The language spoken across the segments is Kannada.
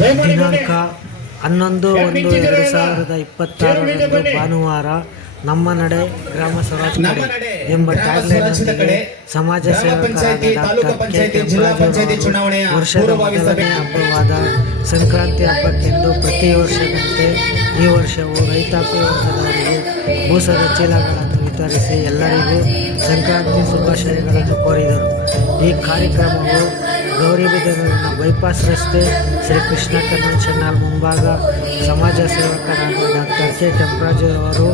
ದಿನಾಂಕ 11/1/2026 ಭಾನುವಾರ ನಮ್ಮ ನಡೆ ಗ್ರಾಮ ಸ್ವರಾಜ್ ಕಡೆ ಎಂಬ ಟ್ಯಾಗ್ಲೈನ್ನೊಂದಿಗೆ ಸಮಾಜ ಸೇವಕರಾದ ಡಾಕ್ಟರ್ ಕೆ ಕೆಂಪರಾಜು ವರ್ಷದ ಮೊದಲನೇ ಹಬ್ಬವಾದ ಸಂಕ್ರಾಂತಿ ಹಬ್ಬಕ್ಕೆಂದು ಪ್ರತಿ ವರ್ಷದಂತೆ ಈ ವರ್ಷವೂ ರೈತಾಪಿ ವರ್ಗದವರಿಗೆ ಭೂಸದ ಚೀಲಗಳನ್ನು ವಿತರಿಸಿ ಎಲ್ಲರಿಗೂ ಸಂಕ್ರಾಂತಿ ಶುಭಾಶಯಗಳನ್ನು ಕೋರಿದರು. ಈ ಕಾರ್ಯಕ್ರಮವು ಗೌರಿಬಿದನೂರಿನ ಬೈಪಾಸ್ ರಸ್ತೆ ಶ್ರೀ ಕೃಷ್ಣ ಕನ್ವೆನ್ಷನ್ ಮುಂಭಾಗ ಸಮಾಜ ಸೇವಕರಾದ ಡಾಕ್ಟರ್ ಕೆ ಕೆಂಪರಾಜು ಅವರು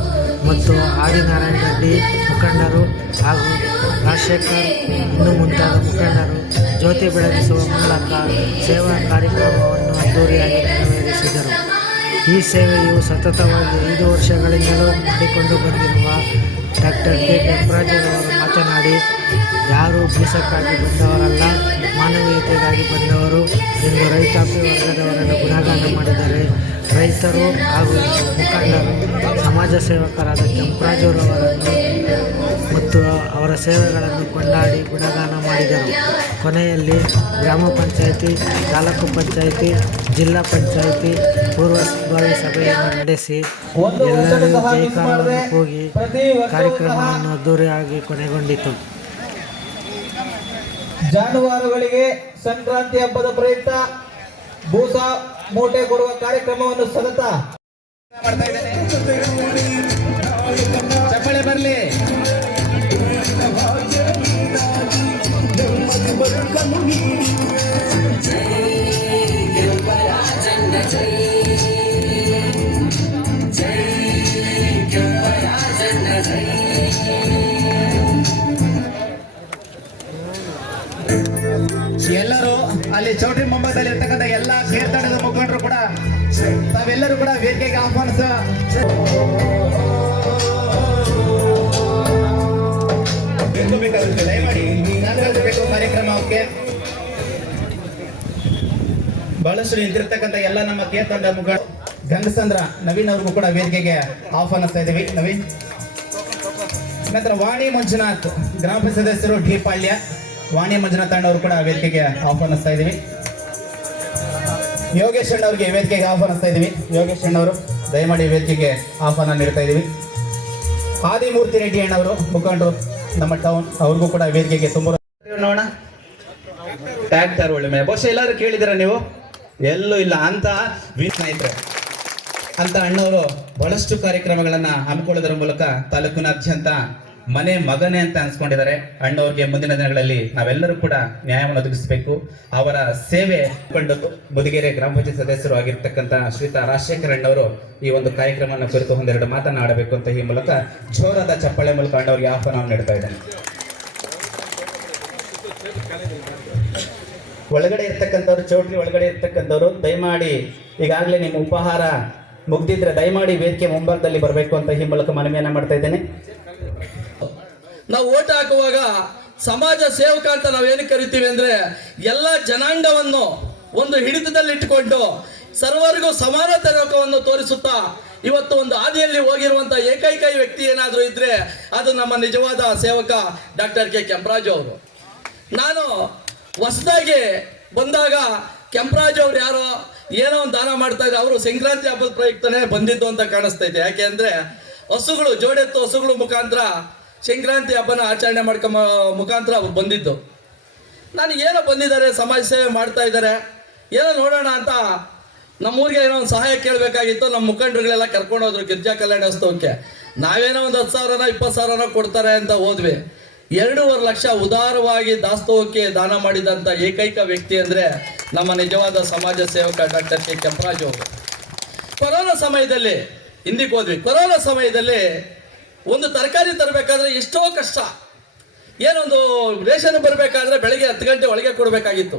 ಮತ್ತು ಆದಿನಾರಾಯಣ ರೆಡ್ಡಿ ಮುಖಂಡರು ಹಾಗೂ ರಾಜಶೇಖರ್ ಇನ್ನೂ ಮುಂತಾದ ಮುಖಂಡರು ಜ್ಯೋತಿ ಬೆಳಗಿಸುವ ಮೂಲಕ ಸೇವಾ ಕಾರ್ಯಕ್ರಮವನ್ನು ಅದ್ದೂರಿಯಾಗಿ ನೆರವೇರಿಸಿದರು. ಈ ಸೇವೆಯು ಸತತವಾಗಿ 5 ವರ್ಷಗಳಿಂದಲೂ ಮಾಡಿಕೊಂಡು ಬಂದಿರುವ ಡಾಕ್ಟರ್ ಕೆ ಕೆಂಪರಾಜರವರು ಮಾತನಾಡಿ, ಯಾರೂ ಬೀಸಕ್ಕಾಗಿ ಬಂದವರಲ್ಲ, ಮಾನವೀಯತೆಗಾಗಿ ಬಂದವರು ಎಂದು ರೈತಾಪಿ ವರ್ಗದವರನ್ನು ಗುಣಗಾನ ಮಾಡಿದರೆ, ರೈತರು ಹಾಗೂ ಮುಖಂಡರು ಸಮಾಜ ಸೇವಕರಾದ ಕೆಂಪರಾಜರವರನ್ನು ಮತ್ತು ಅವರ ಸೇವೆಗಳನ್ನು ಕೊಂಡಾಡಿ ಗುಣಗಾನ ಮಾಡಿದರು. ಕೊನೆಯಲ್ಲಿ ಗ್ರಾಮ ಪಂಚಾಯಿತಿ, ತಾಲೂಕು ಪಂಚಾಯಿತಿ, ಜಿಲ್ಲಾ ಪಂಚಾಯಿತಿ ಪೂರ್ವಭಾವಿ ಸಭೆಯನ್ನು ನಡೆಸಿ ಎಲ್ಲರೂ ಜೈಕಾರವನ್ನು ಕೂಗಿ ಕಾರ್ಯಕ್ರಮವನ್ನು ಅದ್ದೂರಿಯಾಗಿ ಕೊನೆಗೊಂಡಿತು. ಜಾನುವಾರುಗಳಿಗೆ ಸಂಕ್ರಾಂತಿ ಹಬ್ಬದ ಪ್ರಯುಕ್ತ ಬೂಸ ಮೂಟೆ ಕೊಡುವ ಕಾರ್ಯಕ್ರಮವನ್ನು ಸತತ ಮಾಡ್ತಾ ಇದ್ದೇನೆ. ಚಪ್ಪಳೆ ಬರಲಿ. ಎಲ್ಲರೂ ಅಲ್ಲಿ ಚೌಟ್ರಿ ಮುಂಭಾಗದಲ್ಲಿ ಇರ್ತಕ್ಕಂಥ ಎಲ್ಲ ಕೇರ್ತಣದ ಮುಖಂಡರು ಕೂಡ ತಾವೆಲ್ಲರೂ ಕೂಡ ವೇದಿಕೆಗೆ ಆಹ್ವಾನಿಸ ಕಾರ್ಯಕ್ರಮಕ್ಕೆ ಬಹಳಷ್ಟು ನಿಂತಿರ್ತಕ್ಕಂಥ ಎಲ್ಲ ನಮ್ಮ ಕೇರ್ತಣದ ಮುಖಂಡ ಗಂಗಸಂದ್ರ ನವೀನ್ ಅವ್ರಿಗೂ ಕೂಡ ವೇದಿಕೆಗೆ ಆಹ್ವಾನಿಸ್ತಾ ಇದ್ದೀವಿ. ನವೀನ್ ನಂತರ ವಾಣಿ ಮಂಜುನಾಥ್ ಗ್ರಾಮ ಪಂಚಾಯತ್ ಸದಸ್ಯರು ಢೀಪಾಳ್ಯ ವಾಣಿ ಮಂಜುನಾಥ್ ಅಣ್ಣವರು ಕೂಡ ವೇದಿಕೆಗೆ ಆಹ್ವಾನಿಸ್ತಾ ಇದ್ದೀವಿ. ಯೋಗೇಶ್ ಅಣ್ಣವ್ರಿಗೆ ವೇದಿಕೆಗೆ ಆಹ್ವಾನಿಸ್ತಾ ಇದ್ದೀವಿ. ಯೋಗೇಶ್ ಅಣ್ಣವರು ದಯಮಾಡಿ ವೇದಿಕೆಗೆ ಆಹ್ವಾನ ನೀಡ್ತಾ ಇದ್ದೀವಿ. ಆದಿಮೂರ್ತಿ ರೆಡ್ಡಿ ಅಣ್ಣವರು ಮುಖಂಡರು ನಮ್ಮ ಟೌನ್, ಅವ್ರಿಗೂ ಕೂಡ ವೇದಿಕೆಗೆ ತುಂಬ ನೋಡೋಣ. ಟ್ಯಾಗ್ ಒಳ್ಳೆ ಬಹುಶಃ ಎಲ್ಲರೂ ಕೇಳಿದಿರ ನೀವು? ಎಲ್ಲೂ ಇಲ್ಲ ಅಂತ ಸ್ನೇಹಿತರೆ ಅಂತ ಅಣ್ಣವರು ಬಹಳಷ್ಟು ಕಾರ್ಯಕ್ರಮಗಳನ್ನ ಹಮ್ಮಿಕೊಳ್ಳೋದರ ಮೂಲಕ ತಾಲೂಕಿನಾದ್ಯಂತ ಮನೆ ಮಗನೇ ಅಂತ ಅನ್ಸ್ಕೊಂಡಿದ್ದಾರೆ. ಅಣ್ಣವ್ರಿಗೆ ಮುಂದಿನ ದಿನಗಳಲ್ಲಿ ನಾವೆಲ್ಲರೂ ಕೂಡ ನ್ಯಾಯವನ್ನು ಒದಗಿಸಬೇಕು. ಅವರ ಸೇವೆ ಕೊಂಡು ಮುದಿಗೆರೆ ಗ್ರಾಮ ಪಂಚಾಯತ್ ಸದಸ್ಯರು ಆಗಿರ್ತಕ್ಕಂಥ ಶ್ರೀಯುತ ರಾಜಶೇಖರ್ ಅಣ್ಣವರು ಈ ಒಂದು ಕಾರ್ಯಕ್ರಮವನ್ನು ಕುರಿತು ಒಂದೆರಡು ಮಾತನಾಡಬೇಕು ಅಂತ ಈ ಮೂಲಕ ಜೋರಾದ ಚಪ್ಪಾಳೆ ಮೂಲಕ ಅಣ್ಣವರಿಗೆ ಆಹ್ವಾನವನ್ನು ನೀಡ್ತಾ ಇದ್ದೇನೆ. ಒಳಗಡೆ ಇರ್ತಕ್ಕಂಥವ್ರು, ಚೌಟ್ರಿ ಒಳಗಡೆ ಇರ್ತಕ್ಕಂಥವ್ರು ದಯಮಾಡಿ ಈಗಾಗಲೇ ನಿಮ್ಮ ಉಪಹಾರ ಮುಗ್ದಿದ್ರೆ ದಯಮಾಡಿ ವೇದಿಕೆ ಮುಂಭಾಗದಲ್ಲಿ ಬರಬೇಕು ಅಂತ ಈ ಮೂಲಕ ಮನವಿಯನ್ನ ಮಾಡ್ತಾ ಇದ್ದೇನೆ. ನಾವು ಓಟ್ ಹಾಕುವಾಗ ಸಮಾಜ ಸೇವಕ ಅಂತ ನಾವೇನು ಕರಿತೀವಿ ಅಂದ್ರೆ ಎಲ್ಲ ಜನಾಂಗವನ್ನು ಒಂದು ಹಿಡಿತದಲ್ಲಿ ಇಟ್ಟುಕೊಂಡು ಸರ್ವರಿಗೂ ಸಮಾನತೆ ಲೋಕವನ್ನು ತೋರಿಸುತ್ತಾ ಇವತ್ತು ಒಂದು ಹಾದಿಯಲ್ಲಿ ಹೋಗಿರುವಂತ ಏಕೈಕ ವ್ಯಕ್ತಿ ಏನಾದರೂ ಇದ್ರೆ ಅದು ನಮ್ಮ ನಿಜವಾದ ಸೇವಕ ಡಾಕ್ಟರ್ ಕೆ ಕೆಂಪರಾಜು ಅವರು. ನಾನು ಹೊಸದಾಗಿ ಬಂದಾಗ ಕೆಂಪರಾಜು ಅವ್ರು ಯಾರೋ ಏನೋ ಒಂದು ದಾನ ಮಾಡ್ತಾ ಇದ್ದಾರೆ, ಅವರು ಸಂಕ್ರಾಂತಿ ಹಬ್ಬದ ಪ್ರಯುಕ್ತನೇ ಬಂದಿದ್ದು ಅಂತ ಕಾಣಿಸ್ತಾ ಇದೆ. ಯಾಕೆ ಅಂದ್ರೆ ಹಸುಗಳು, ಜೋಡೆತ್ತು ಹಸುಗಳು ಮುಖಾಂತರ ಸಂಕ್ರಾಂತಿ ಹಬ್ಬನ ಆಚರಣೆ ಮುಖಾಂತರ ಅವ್ರು ಬಂದಿದ್ದು. ನಾನು ಏನೋ ಬಂದಿದ್ದಾರೆ, ಸಮಾಜ ಸೇವೆ ಮಾಡ್ತಾ ಇದ್ದಾರೆ, ಏನೋ ನೋಡೋಣ ಅಂತ ನಮ್ಮೂರಿಗೆ ಏನೋ ಒಂದು ಸಹಾಯ ಕೇಳಬೇಕಾಗಿತ್ತು. ನಮ್ಮ ಮುಖಂಡರುಗಳೆಲ್ಲ ಕರ್ಕೊಂಡು ಹೋದ್ರು ಗಿರ್ಜಾ ಕಲ್ಯಾಣೋತ್ಸವಕ್ಕೆ. ನಾವೇನೋ ಒಂದು 10,000 20,000 ಕೊಡ್ತಾರೆ ಅಂತ ಹೋದ್ವಿ. 2.5 ಲಕ್ಷ ಉದಾರವಾಗಿ ದಾಸ್ತವಕ್ಕೆ ದಾನ ಮಾಡಿದಂಥ ಏಕೈಕ ವ್ಯಕ್ತಿ ಅಂದರೆ ನಮ್ಮ ನಿಜವಾದ ಸಮಾಜ ಸೇವಕ ಡಾಕ್ಟರ್ ಕೆ ಕೆಂಪರಾಜು ಅವರು. ಕೊರೋನಾ ಸಮಯದಲ್ಲಿ ಹಿಂದಕ್ಕೆ ಹೋದ್ವಿ. ಕೊರೋನಾ ಸಮಯದಲ್ಲಿ ಒಂದು ತರಕಾರಿ ತರಬೇಕಾದ್ರೆ ಎಷ್ಟೋ ಕಷ್ಟ. ಏನೊಂದು ರೇಷನ್ ಬರಬೇಕಾದ್ರೆ ಬೆಳಗ್ಗೆ 10 ಗಂಟೆ ಒಳಗೆ ಕೊಡಬೇಕಾಗಿತ್ತು.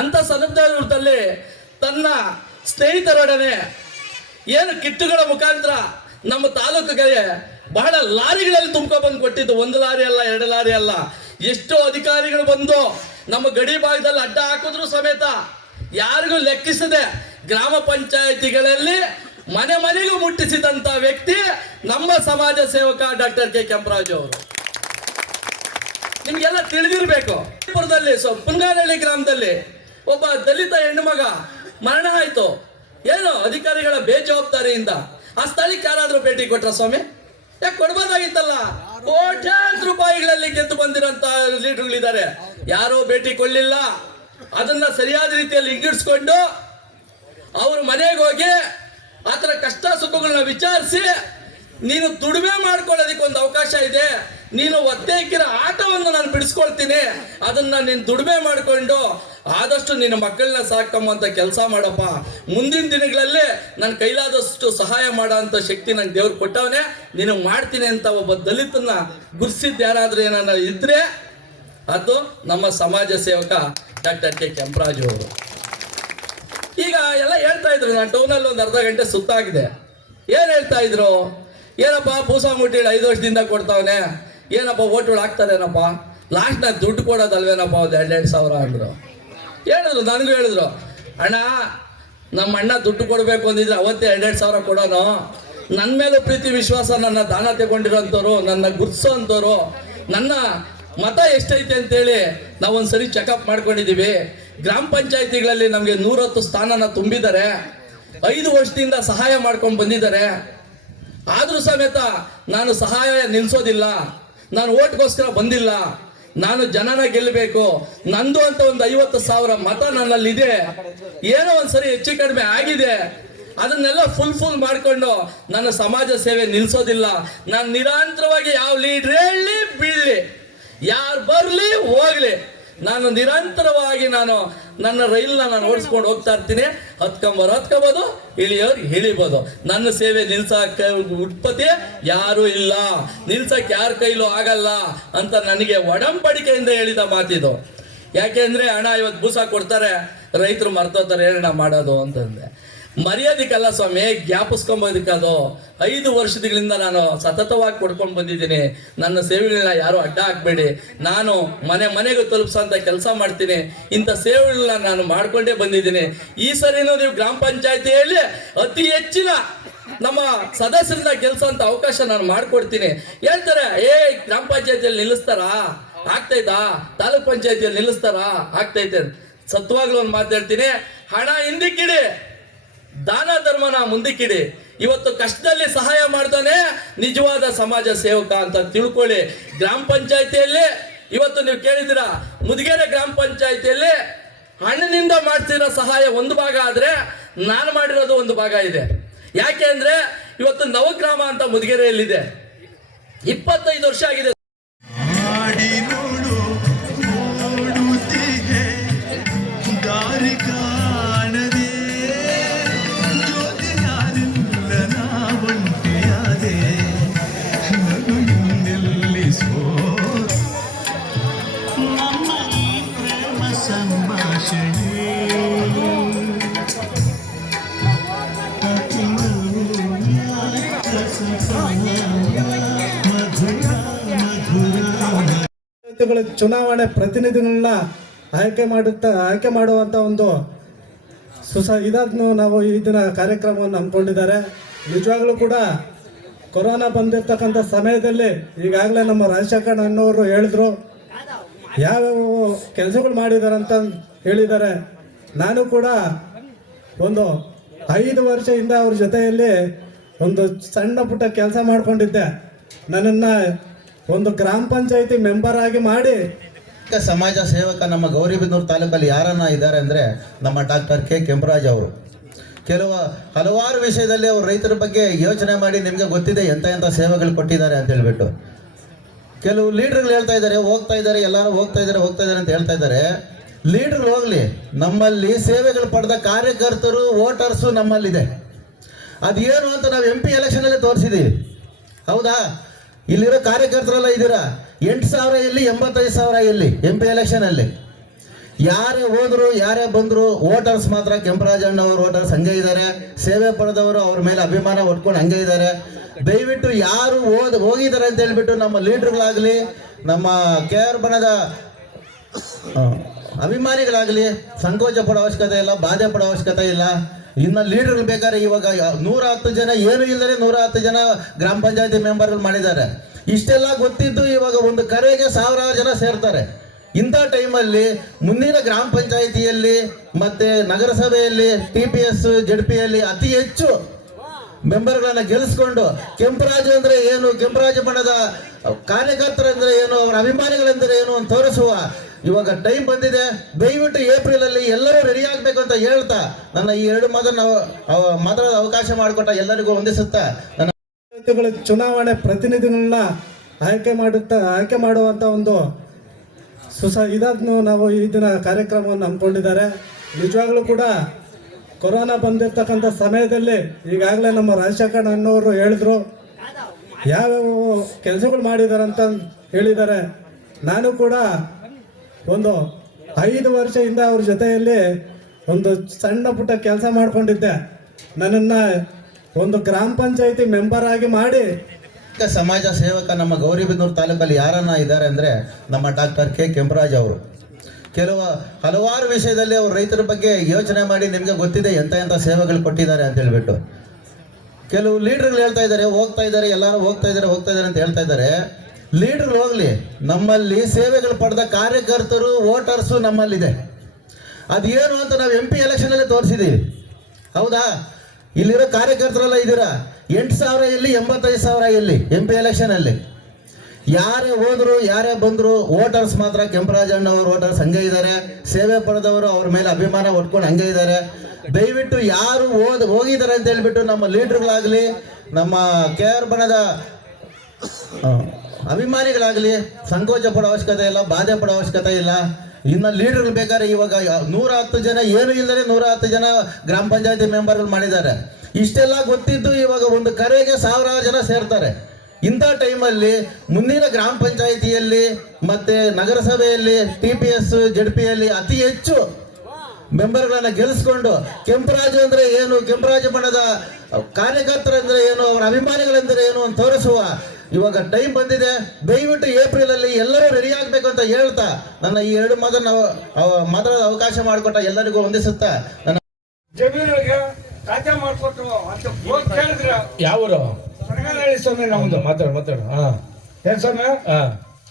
ಅಂಥ ಸಂದರ್ಭದಲ್ಲಿ ತನ್ನ ಸ್ನೇಹಿತರೊಡನೆ ಏನು ಕಿಟ್ಟುಗಳ ಮುಖಾಂತರ ನಮ್ಮ ತಾಲೂಕಿಗೆ ಬಹಳ ಲಾರಿಗಳಲ್ಲಿ ತುಂಬ್ಕೊಬಂದು ಕೊಟ್ಟಿದ್ದು. 1 ಲಾರಿ ಅಲ್ಲ, 2 ಲಾರಿ ಅಲ್ಲ, ಎಷ್ಟೋ ಅಧಿಕಾರಿಗಳು ಬಂದು ನಮ್ಮ ಗಡಿ ಭಾಗದಲ್ಲಿ ಅಡ್ಡ ಹಾಕಿದ್ರು ಸಮೇತ ಯಾರಿಗೂ ಲೆಕ್ಕಿಸದೆ ಗ್ರಾಮ ಪಂಚಾಯಿತಿಗಳಲ್ಲಿ ಮನೆ ಮನೆಗೂ ಮುಟ್ಟಿಸಿದಂತ ವ್ಯಕ್ತಿ ನಮ್ಮ ಸಮಾಜ ಸೇವಕ ಡಾಕ್ಟರ್ ಕೆ ಕೆಂಪರಾಜು ಅವರು. ನಿಮ್ಗೆಲ್ಲ ತಿಳಿದಿರಬೇಕು, ಪುರದಲ್ಲಿ ಪುಂಗಾನಹಳ್ಳಿ ಗ್ರಾಮದಲ್ಲಿ ಒಬ್ಬ ದಲಿತ ಹೆಣ್ಣು ಮಗ ಮರಣ ಆಯ್ತು. ಏನು ಅಧಿಕಾರಿಗಳ ಬೇಜವಾಬ್ದಾರಿಯಿಂದ ಆ ಸ್ಥಳಕ್ಕೆ ಯಾರಾದ್ರೂ ಭೇಟಿ ಕೊಟ್ರ ಸ್ವಾಮಿ? ಯಾಕೆ ಕೊಡ್ಬೋದಾಗಿತ್ತಲ್ಲ? ಕೋಟ್ಯಾಂತರ ರೂಪಾಯಿಗಳಲ್ಲಿ ಗೆದ್ದು ಬಂದಿರೋಂತ ಲೀಡರ್ಗಳಿದ್ದಾರೆ, ಯಾರೋ ಭೇಟಿ ಕೊಡ್ಲಿಲ್ಲ. ಅದನ್ನ ಸರಿಯಾದ ರೀತಿಯಲ್ಲಿ ಇಂಗಿಡಿಸ್ಕೊಂಡು ಅವ್ರ ಮನೆಗೆ ಹೋಗಿ ಆತರ ಕಷ್ಟ ಸುಖಗಳನ್ನ ವಿಚಾರಿಸಿ, ನೀನು ದುಡಿಮೆ ಮಾಡ್ಕೊಳ್ಳೋದಕ್ಕೆ ಒಂದು ಅವಕಾಶ ಇದೆ, ನೀನು ಒತ್ತೆ ಇಕ್ಕಿರೋ ಆಟವನ್ನು ನಾನು ಬಿಡಿಸ್ಕೊಳ್ತೀನಿ, ಅದನ್ನ ನೀನು ದುಡಿಮೆ ಮಾಡಿಕೊಂಡು ಆದಷ್ಟು ನಿನ್ನ ಮಕ್ಕಳನ್ನ ಸಾಕಂಬಂತ ಕೆಲಸ ಮಾಡಪ್ಪ. ಮುಂದಿನ ದಿನಗಳಲ್ಲಿ ನನ್ನ ಕೈಲಾದಷ್ಟು ಸಹಾಯ ಮಾಡೋ ಅಂತ ಶಕ್ತಿ ನಂಗೆ ದೇವ್ರು ಕೊಟ್ಟವನೇ, ನೀನು ಮಾಡ್ತೀನಿ ಅಂತ ಒಬ್ಬ ದಲಿತನ್ನ ಗುರ್ಸಿದ್ದು ಯಾರಾದ್ರೂ ಏನಾರ ಇದ್ರೆ ಅದು ನಮ್ಮ ಸಮಾಜ ಸೇವಕ ಡಾಕ್ಟರ್ ಕೆ ಕೆಂಪರಾಜು ಅವರು. ಈಗ ಎಲ್ಲ ಹೇಳ್ತಾ ಇದ್ರು, ನಾನು ಟೌನಲ್ಲಿ ಒಂದು ಅರ್ಧ ಗಂಟೆ ಸುತ್ತಾಗಿದೆ. ಏನ್ ಹೇಳ್ತಾ ಇದ್ರು? ಏನಪ್ಪ ಪೂಸ ಮುಟ್ಟಿಡ್ 5 ವರ್ಷದಿಂದ ಕೊಡ್ತಾವನೆ, ಏನಪ್ಪ ಓಟ್ಗಳು ಹಾಕ್ತಾರೇನಪ್ಪ, ಲಾಸ್ಟ್ ನಾನು ದುಡ್ಡು ಕೊಡೋದಲ್ವೇನಪ್ಪ, ಒಂದು 2,2 ಸಾವಿರ ಅಂದ್ರು. ಹೇಳಿದ್ರು, ನನಗೂ ಹೇಳಿದ್ರು, ಅಣ್ಣ ನಮ್ಮ ಅಣ್ಣ ದುಡ್ಡು ಕೊಡಬೇಕು ಅಂದಿದ್ರೆ ಅವತ್ತೇ 2,2 ಸಾವಿರ ಕೊಡೋನು. ನನ್ನ ಮೇಲೂ ಪ್ರೀತಿ ವಿಶ್ವಾಸ, ನನ್ನ ದಾನ ತಗೊಂಡಿರೋಂಥವ್ರು, ನನ್ನ ಗುರ್ಸೋ ಅಂಥವ್ರು, ನನ್ನ ಮತ ಎಷ್ಟೈತೆ ಅಂತೇಳಿ ನಾವೊಂದ್ಸರಿ ಚೆಕಪ್ ಮಾಡ್ಕೊಂಡಿದ್ದೀವಿ. ಗ್ರಾಮ ಪಂಚಾಯತಿಗಳಲ್ಲಿ ನಮಗೆ 110 ಸ್ಥಾನನ ತುಂಬಿದ್ದಾರೆ, 5 ವರ್ಷದಿಂದ ಸಹಾಯ ಮಾಡ್ಕೊಂಡು ಬಂದಿದ್ದಾರೆ. ಆದ್ರೂ ಸಮೇತ ನಾನು ಸಹಾಯ ನಿಲ್ಸೋದಿಲ್ಲ, ನಾನು ಓಟ್ಗೋಸ್ಕರ ಬಂದಿಲ್ಲ, ನಾನು ಜನನ ಗೆಲ್ಲಬೇಕು, ನಂದು ಅಂತ ಒಂದು 50,000 ಮತ ನನ್ನಲ್ಲಿದೆ. ಏನೋ ಒಂದ್ಸರಿ ಹೆಚ್ಚು ಕಡಿಮೆ ಆಗಿದೆ, ಅದನ್ನೆಲ್ಲ ಫುಲ್ ಮಾಡ್ಕೊಂಡು ನನ್ನ ಸಮಾಜ ಸೇವೆ ನಿಲ್ಸೋದಿಲ್ಲ. ನಾನು ನಿರಂತರವಾಗಿ ಯಾವ ಲೀಡ್ರ್ ಹೇಳಿ ಬೀಳಲಿ, ಯಾರು ಬರ್ಲಿ ಹೋಗ್ಲಿ, ನಾನು ನಿರಂತರವಾಗಿ ನನ್ನ ರೈಲ್ನ ನಾನು ಓಡಿಸ್ಕೊಂಡು ಹೋಗ್ತಾ ಇರ್ತೀನಿ. ಹತ್ಕೋಬೋದು, ಇಳಿಯೋರು ಇಳಿಬೋದು. ನನ್ನ ಸೇವೆ ನಿಲ್ಸಕ್ಕೆ ಉತ್ಪತ್ತಿ ಯಾರು ಇಲ್ಲ, ನಿಲ್ಸಕ್ಕೆ ಯಾರ ಕೈಲೂ ಆಗಲ್ಲ ಅಂತ ನನಗೆ ಒಡಂಬಡಿಕೆಯಿಂದ ಹೇಳಿದ ಮಾತಿದು. ಯಾಕೆಂದ್ರೆ ಹಣ ಇವತ್ತು ಬೂಸ ಕೊಡ್ತಾರೆ, ರೈತರು ಮರ್ತೋತಾರೆ ಏನಣ್ಣ ಮಾಡೋದು ಅಂತಂದೆ. ಮರ್ಯಾದಿಕ್ಕಲ್ಲ ಸ್ವಾಮಿ, ಜ್ಞಾಪಿಸ್ಕೊಂಬೋದಕ್ಕದು. 5 ವರ್ಷಗಳಿಂದ ನಾನು ಸತತವಾಗಿ ಕೊಡ್ಕೊಂಡು ಬಂದಿದ್ದೀನಿ. ನನ್ನ ಸೇವೆಗಳನ್ನ ಯಾರು ಅಡ್ಡ ಹಾಕ್ಬೇಡಿ, ನಾನು ಮನೆಗೂ ತಲುಪಿಸೋಂಥ ಕೆಲಸ ಮಾಡ್ತೀನಿ. ಇಂಥ ಸೇವೆಗಳನ್ನ ನಾನು ಮಾಡ್ಕೊಂಡೇ ಬಂದಿದ್ದೀನಿ. ಈ ಸರಿನೂ ನೀವು ಗ್ರಾಮ ಪಂಚಾಯತಿಯಲ್ಲಿ ಅತಿ ಹೆಚ್ಚಿನ ನಮ್ಮ ಸದಸ್ಯರನ್ನ ಗೆಲ್ಸೋಂಥ ಅವಕಾಶ ನಾನು ಮಾಡ್ಕೊಡ್ತೀನಿ. ಹೇಳ್ತಾರೆ, ಗ್ರಾಮ ಪಂಚಾಯತಿಯಲ್ಲಿ ನಿಲ್ಲಿಸ್ತಾರಾ, ಆಗ್ತೈತಾ? ತಾಲೂಕ್ ಪಂಚಾಯತಿಯಲ್ಲಿ ನಿಲ್ಲಿಸ್ತಾರಾ, ಆಗ್ತೈತೆ. ಸತ್ವಾಗ್ಲೂ ಒಂದು ಮಾತು ಹೇಳ್ತೀನಿ, ಹಣ ಹಿಂದಿಕ್ಕಿಡಿ, ದಾನ ಧರ್ಮನ ಮುಂದಕ್ಕಿಡಿ. ಇವತ್ತು ಕಷ್ಟದಲ್ಲಿ ಸಹಾಯ ಮಾಡ್ತಾನೆ ನಿಜವಾದ ಸಮಾಜ ಸೇವಕ ಅಂತ ತಿಳ್ಕೊಳ್ಳಿ. ಗ್ರಾಮ ಪಂಚಾಯತಿಯಲ್ಲಿ ಇವತ್ತು ನೀವು ಕೇಳಿದಿರಾ, ಮುದಿಗೆರೆ ಗ್ರಾಮ ಪಂಚಾಯತಿಯಲ್ಲಿ ಹಣ್ಣಿನಿಂದ ಮಾಡ್ತಿರೋ ಸಹಾಯ ಒಂದು ಭಾಗ ಆದ್ರೆ ನಾನು ಮಾಡಿರೋದು ಒಂದು ಭಾಗ ಇದೆ. ಯಾಕೆ ಅಂದ್ರೆ ಇವತ್ತು ನವಗ್ರಾಮ ಅಂತ ಮುದಿಗೆರೆಯಲ್ಲಿದೆ, 25 ವರ್ಷ ಆಗಿದೆ. ಚುನಾವಣೆ ಪ್ರತಿನಿಧಿಗಳನ್ನ ಆಯ್ಕೆ ಮಾಡುವಂಥ ಒಂದು ಇದನ್ನು ನಾವು ಈ ದಿನ ಕಾರ್ಯಕ್ರಮವನ್ನು ಹಮ್ಮಿಕೊಂಡಿದ್ದಾರೆ. ನಿಜವಾಗ್ಲೂ ಕೂಡ ಕೊರೋನಾ ಬಂದಿರ್ತಕ್ಕಂಥ ಸಮಯದಲ್ಲಿ ಈಗಾಗಲೇ ನಮ್ಮ ರಾಜಶೇಖರ್ ಅಣ್ಣವರು ಹೇಳಿದ್ರು, ಯಾವ್ಯಾವ ಕೆಲಸಗಳು ಮಾಡಿದ್ದಾರೆ ಅಂತ ಹೇಳಿದ್ದಾರೆ. ನಾನು ಕೂಡ ಒಂದು 5 ವರ್ಷದಿಂದ ಅವ್ರ ಜೊತೆಯಲ್ಲಿ ಒಂದು ಸಣ್ಣ ಪುಟ್ಟ ಕೆಲಸ ಮಾಡ್ಕೊಂಡಿದ್ದೆ. ನನ್ನನ್ನು ಒಂದು ಗ್ರಾಮ ಪಂಚಾಯತಿ ಮೆಂಬರ್ ಆಗಿ ಮಾಡಿ ಸಮಾಜ ಸೇವಕ ನಮ್ಮ ಗೌರಿಬಿದನೂರು ತಾಲೂಕಲ್ಲಿ ಯಾರನ್ನ ಇದ್ದಾರೆ ಅಂದರೆ ನಮ್ಮ ಡಾಕ್ಟರ್ ಕೆ ಕೆಂಪರಾಜ್ ಅವರು. ಹಲವಾರು ವಿಷಯದಲ್ಲಿ ಅವರು ರೈತರ ಬಗ್ಗೆ ಯೋಚನೆ ಮಾಡಿ ನಿಮಗೆ ಗೊತ್ತಿದೆ ಎಂಥ ಸೇವೆಗಳು ಕೊಟ್ಟಿದ್ದಾರೆ ಅಂತ ಹೇಳ್ಬಿಟ್ಟು. ಕೆಲವು ಲೀಡರ್ಗಳು ಹೇಳ್ತಾ ಇದ್ದಾರೆ, ಹೋಗ್ತಾ ಇದ್ದಾರೆ, ಎಲ್ಲರೂ ಹೋಗ್ತಾ ಇದ್ದಾರೆ ಅಂತ ಹೇಳ್ತಾ ಇದ್ದಾರೆ. ಲೀಡರ್ ಹೋಗ್ಲಿ, ನಮ್ಮಲ್ಲಿ ಸೇವೆಗಳು ಪಡೆದ ಕಾರ್ಯಕರ್ತರು ವೋಟರ್ಸು ನಮ್ಮಲ್ಲಿದೆ. ಅದೇನು ಅಂತ ನಾವು MP ಎಲೆಕ್ಷನಲ್ಲಿ ತೋರಿಸಿದ್ದೀವಿ, ಹೌದಾ? ಇಲ್ಲಿರೋ ಕಾರ್ಯಕರ್ತರೆಲ್ಲ ಇದ್ದೀರಾ, 8,000 ಎಲ್ಲಿ 85,000 ಎಲ್ಲಿ MP ಎಲೆಕ್ಷನಲ್ಲಿ. ಯಾರೇ ಹೋದ್ರು ಯಾರೇ ಬಂದ್ರು ವೋಟರ್ಸ್ ಮಾತ್ರ ಕೆಂಪರಾಜಣ್ಣವರು ವೋಟರ್ಸ್ ಹಂಗೆ ಇದ್ದಾರೆ. ಸೇವೆ ಪಡೆದವರು ಅವ್ರ ಮೇಲೆ ಅಭಿಮಾನ ಹೊಟ್ಕೊಂಡು ಹಂಗೆ ಇದ್ದಾರೆ. ದಯವಿಟ್ಟು ಯಾರು ಹೋಗಿದ್ದಾರೆ ಅಂತ ಹೇಳ್ಬಿಟ್ಟು ನಮ್ಮ ಲೀಡರ್ಗಳಾಗಲಿ ನಮ್ಮ KR ಬಣದ ಅಭಿಮಾನಿಗಳಾಗಲಿ ಸಂಕೋಚ ಪಡೋ ಅವಶ್ಯಕತೆ ಇಲ್ಲ, ಬಾಧೆ ಪಡೋ ಅವಶ್ಯಕತೆ ಇಲ್ಲ. ಇನ್ನು ಲೀಡರ್ಗಳು ಬೇಕಾದ್ರೆ ಇವಾಗ 110 ಜನ ಏನು ಇಲ್ಲದೆ 110 ಜನ ಗ್ರಾಮ ಪಂಚಾಯತಿ ಮೆಂಬರ್ಗಳು ಮಾಡಿದ್ದಾರೆ. ಇಷ್ಟೆಲ್ಲ ಗೊತ್ತಿದ್ದು ಇವಾಗ ಒಂದು ಕರೆಗೆ 1,000 ಜನ ಸೇರ್ತಾರೆ. ಇಂಥ ಟೈಮಲ್ಲಿ ಮುಂದಿನ ಗ್ರಾಮ ಪಂಚಾಯಿತಿಯಲ್ಲಿ ಮತ್ತೆ ನಗರಸಭೆಯಲ್ಲಿ TPS ZP ಅತಿ ಹೆಚ್ಚು ಮೆಂಬರ್ಗಳನ್ನ ಗೆಲ್ಲಿಸ್ಕೊಂಡು ಕೆಂಪರಾಜು ಅಂದ್ರೆ ಏನು, ಕೆಂಪರಾಜು ಬಣದ ಕಾರ್ಯಕರ್ತರಂದ್ರೆ ಏನು, ಅವರ ಅಭಿಮಾನಿಗಳಂದ್ರೆ ಏನು ಅಂತ ತೋರಿಸುವ ಇವಾಗ ಟೈಮ್ ಬಂದಿದೆ. ದಯವಿಟ್ಟು ಏಪ್ರಿಲ್ ಅಲ್ಲಿ ಎಲ್ಲರೂ ರೆಡಿ ಆಗ್ಬೇಕು ಅಂತ ಹೇಳ್ತಾ ನನ್ನ ಈ 2 ಮಾತನ್ನು ಮಾತಾಡೋದು ಅವಕಾಶ ಮಾಡಿಕೊಟ್ಟ ಎಲ್ಲರಿಗೂ ವಂದಿಸುತ್ತಾ ನನ್ನ ಚುನಾವಣೆ ಪ್ರತಿನಿಧಿಗಳನ್ನ ಆಯ್ಕೆ ಮಾಡುವಂಥ ಒಂದು ಇದನ್ನು ನಾವು ಈ ದಿನ ಕಾರ್ಯಕ್ರಮವನ್ನು ಹಮ್ಮಿಕೊಂಡಿದ್ದಾರೆ. ನಿಜವಾಗ್ಲೂ ಕೂಡ ಕೊರೋನಾ ಬಂದಿರ್ತಕ್ಕಂಥ ಸಮಯದಲ್ಲಿ ಈಗಾಗಲೇ ನಮ್ಮ ರಾಜಶೇಖರ್ ಅಣ್ಣವರು ಹೇಳಿದ್ರು ಯಾವ್ಯಾವ ಕೆಲಸಗಳು ಮಾಡಿದ್ದಾರೆ ಅಂತ ಹೇಳಿದ್ದಾರೆ. ನಾನು ಕೂಡ ಒಂದು 5 ವರ್ಷದಿಂದ ಅವ್ರ ಜೊತೆಯಲ್ಲಿ ಒಂದು ಸಣ್ಣ ಪುಟ್ಟ ಕೆಲಸ ಮಾಡ್ಕೊಂಡಿದ್ದೆ. ನನ್ನನ್ನು ಒಂದು ಗ್ರಾಮ ಪಂಚಾಯಿತಿ ಮೆಂಬರ್ ಆಗಿ ಮಾಡಿ ಸಮಾಜ ಸೇವಕ ನಮ್ಮ ಗೌರಿಬಿದನೂರು ತಾಲೂಕಲ್ಲಿ ಯಾರನ್ನ ಇದ್ದಾರೆ ಅಂದರೆ ನಮ್ಮ ಡಾಕ್ಟರ್ ಕೆಂಪರಾಜ್ ಅವರು. ಹಲವಾರು ವಿಷಯದಲ್ಲಿ ಅವರು ರೈತರ ಬಗ್ಗೆ ಯೋಚನೆ ಮಾಡಿ ನಿಮಗೆ ಗೊತ್ತಿದೆ ಎಂಥ ಸೇವೆಗಳು ಕೊಟ್ಟಿದ್ದಾರೆ ಅಂತ ಹೇಳ್ಬಿಟ್ಟು. ಕೆಲವು ಲೀಡರ್ಗಳು ಹೇಳ್ತಾ ಇದ್ದಾರೆ ಹೋಗ್ತಾ ಇದ್ದಾರೆ, ಎಲ್ಲರೂ ಹೋಗ್ತಾ ಇದ್ದಾರೆ ಅಂತ ಹೇಳ್ತಾ ಇದ್ದಾರೆ. ಲೀಡರ್ ಹೋಗ್ಲಿ, ನಮ್ಮಲ್ಲಿ ಸೇವೆಗಳು ಪಡೆದ ಕಾರ್ಯಕರ್ತರು ವೋಟರ್ಸು ನಮ್ಮಲ್ಲಿದೆ. ಅದೇನು ಅಂತ ನಾವು MP ಎಲೆಕ್ಷನಲ್ಲಿ ತೋರಿಸಿದ್ದೀವಿ. ಹೌದಾ? ಇಲ್ಲಿರೋ ಕಾರ್ಯಕರ್ತರೆಲ್ಲ ಇದ್ದೀರಾ. 8,000 ಎಲ್ಲಿ, 85,000 ಎಲ್ಲಿ MP ಎಲೆಕ್ಷನಲ್ಲಿ. ಯಾರೇ ಹೋದ್ರು ಯಾರೇ ಬಂದ್ರು ವೋಟರ್ಸ್ ಮಾತ್ರ ಕೆಂಪರಾಜಣ್ಣವರು ವೋಟರ್ಸ್ ಹಂಗೆ ಇದ್ದಾರೆ. ಸೇವೆ ಪಡೆದವರು ಅವ್ರ ಮೇಲೆ ಅಭಿಮಾನ ಹೊಟ್ಕೊಂಡು ಹಂಗೆ ಇದ್ದಾರೆ. ದಯವಿಟ್ಟು ಯಾರು ಹೋಗಿದ್ದಾರೆ ಅಂತ ಹೇಳ್ಬಿಟ್ಟು ನಮ್ಮ ಲೀಡರ್ಗಳಾಗಲಿ ನಮ್ಮ KR ಬಣದ ಅಭಿಮಾನಿಗಳಾಗಲಿ ಸಂಕೋಚ ಪಡೋ ಅವಶ್ಯಕತೆ ಇಲ್ಲ, ಬಾಧೆ ಪಡೋ ಅವಶ್ಯಕತೆ ಇಲ್ಲ. ಇನ್ನು ಲೀಡರ್ಗಳು ಬೇಕಾದ್ರೆ ಇವಾಗ 110 ಜನ ಏನು ಇಲ್ಲದೆ 110 ಜನ ಗ್ರಾಮ ಪಂಚಾಯತಿ ಮೆಂಬರ್ಗಳು ಮಾಡಿದ್ದಾರೆ. ಇಷ್ಟೆಲ್ಲ ಗೊತ್ತಿದ್ದು ಇವಾಗ ಒಂದು ಕರೆಗೆ 1000 ಜನ ಸೇರ್ತಾರೆ. ಇಂಥ ಟೈಮಲ್ಲಿ ಮುಂದಿನ ಗ್ರಾಮ ಪಂಚಾಯಿತಿಯಲ್ಲಿ ಮತ್ತೆ ನಗರಸಭೆಯಲ್ಲಿ TPS ZP ಅತಿ ಹೆಚ್ಚು ಮೆಂಬರ್ಗಳನ್ನ ಗೆಲ್ಲಿಸ್ಕೊಂಡು ಕೆಂಪರಾಜು ಅಂದ್ರೆ ಏನು, ಕೆಂಪರಾಜು ಬಣದ ಕಾರ್ಯಕರ್ತರಂದ್ರೆ ಏನು, ಅವರ ಅಭಿಮಾನಿಗಳಂದ್ರೆ ಏನು ಅಂತ ತೋರಿಸುವ ಇವಾಗ ಟೈಮ್ ಬಂದಿದೆ. ದಯವಿಟ್ಟು ಏಪ್ರಿಲ್ ಅಲ್ಲಿ ಎಲ್ಲರೂ ರೆಡಿ ಆಗ್ಬೇಕು ಅಂತ ಹೇಳ್ತಾ ನನ್ನ ಈ 2 ಮಾತನ್ನು ಮಾತಾಡೋದು ಅವಕಾಶ ಮಾಡಿಕೊಟ್ಟ ಎಲ್ಲರಿಗೂ ವಂದಿಸುತ್ತಾ ನನ್ನ ಜಮೀನಿಗೆ ಖಾತೆ ಮಾಡ್ಕೊಟ್ರು ಅಂತ ಹೋಗಿ ಕೇಳಿದ್ರ ಯಾವರು ಸನಗಾನಹಳ್ಳಿ ಸ್ವಾಮಿ ನಮ್ದು ಮಾತಾಡು ಏನ್ ಸ್ವಾಮಿ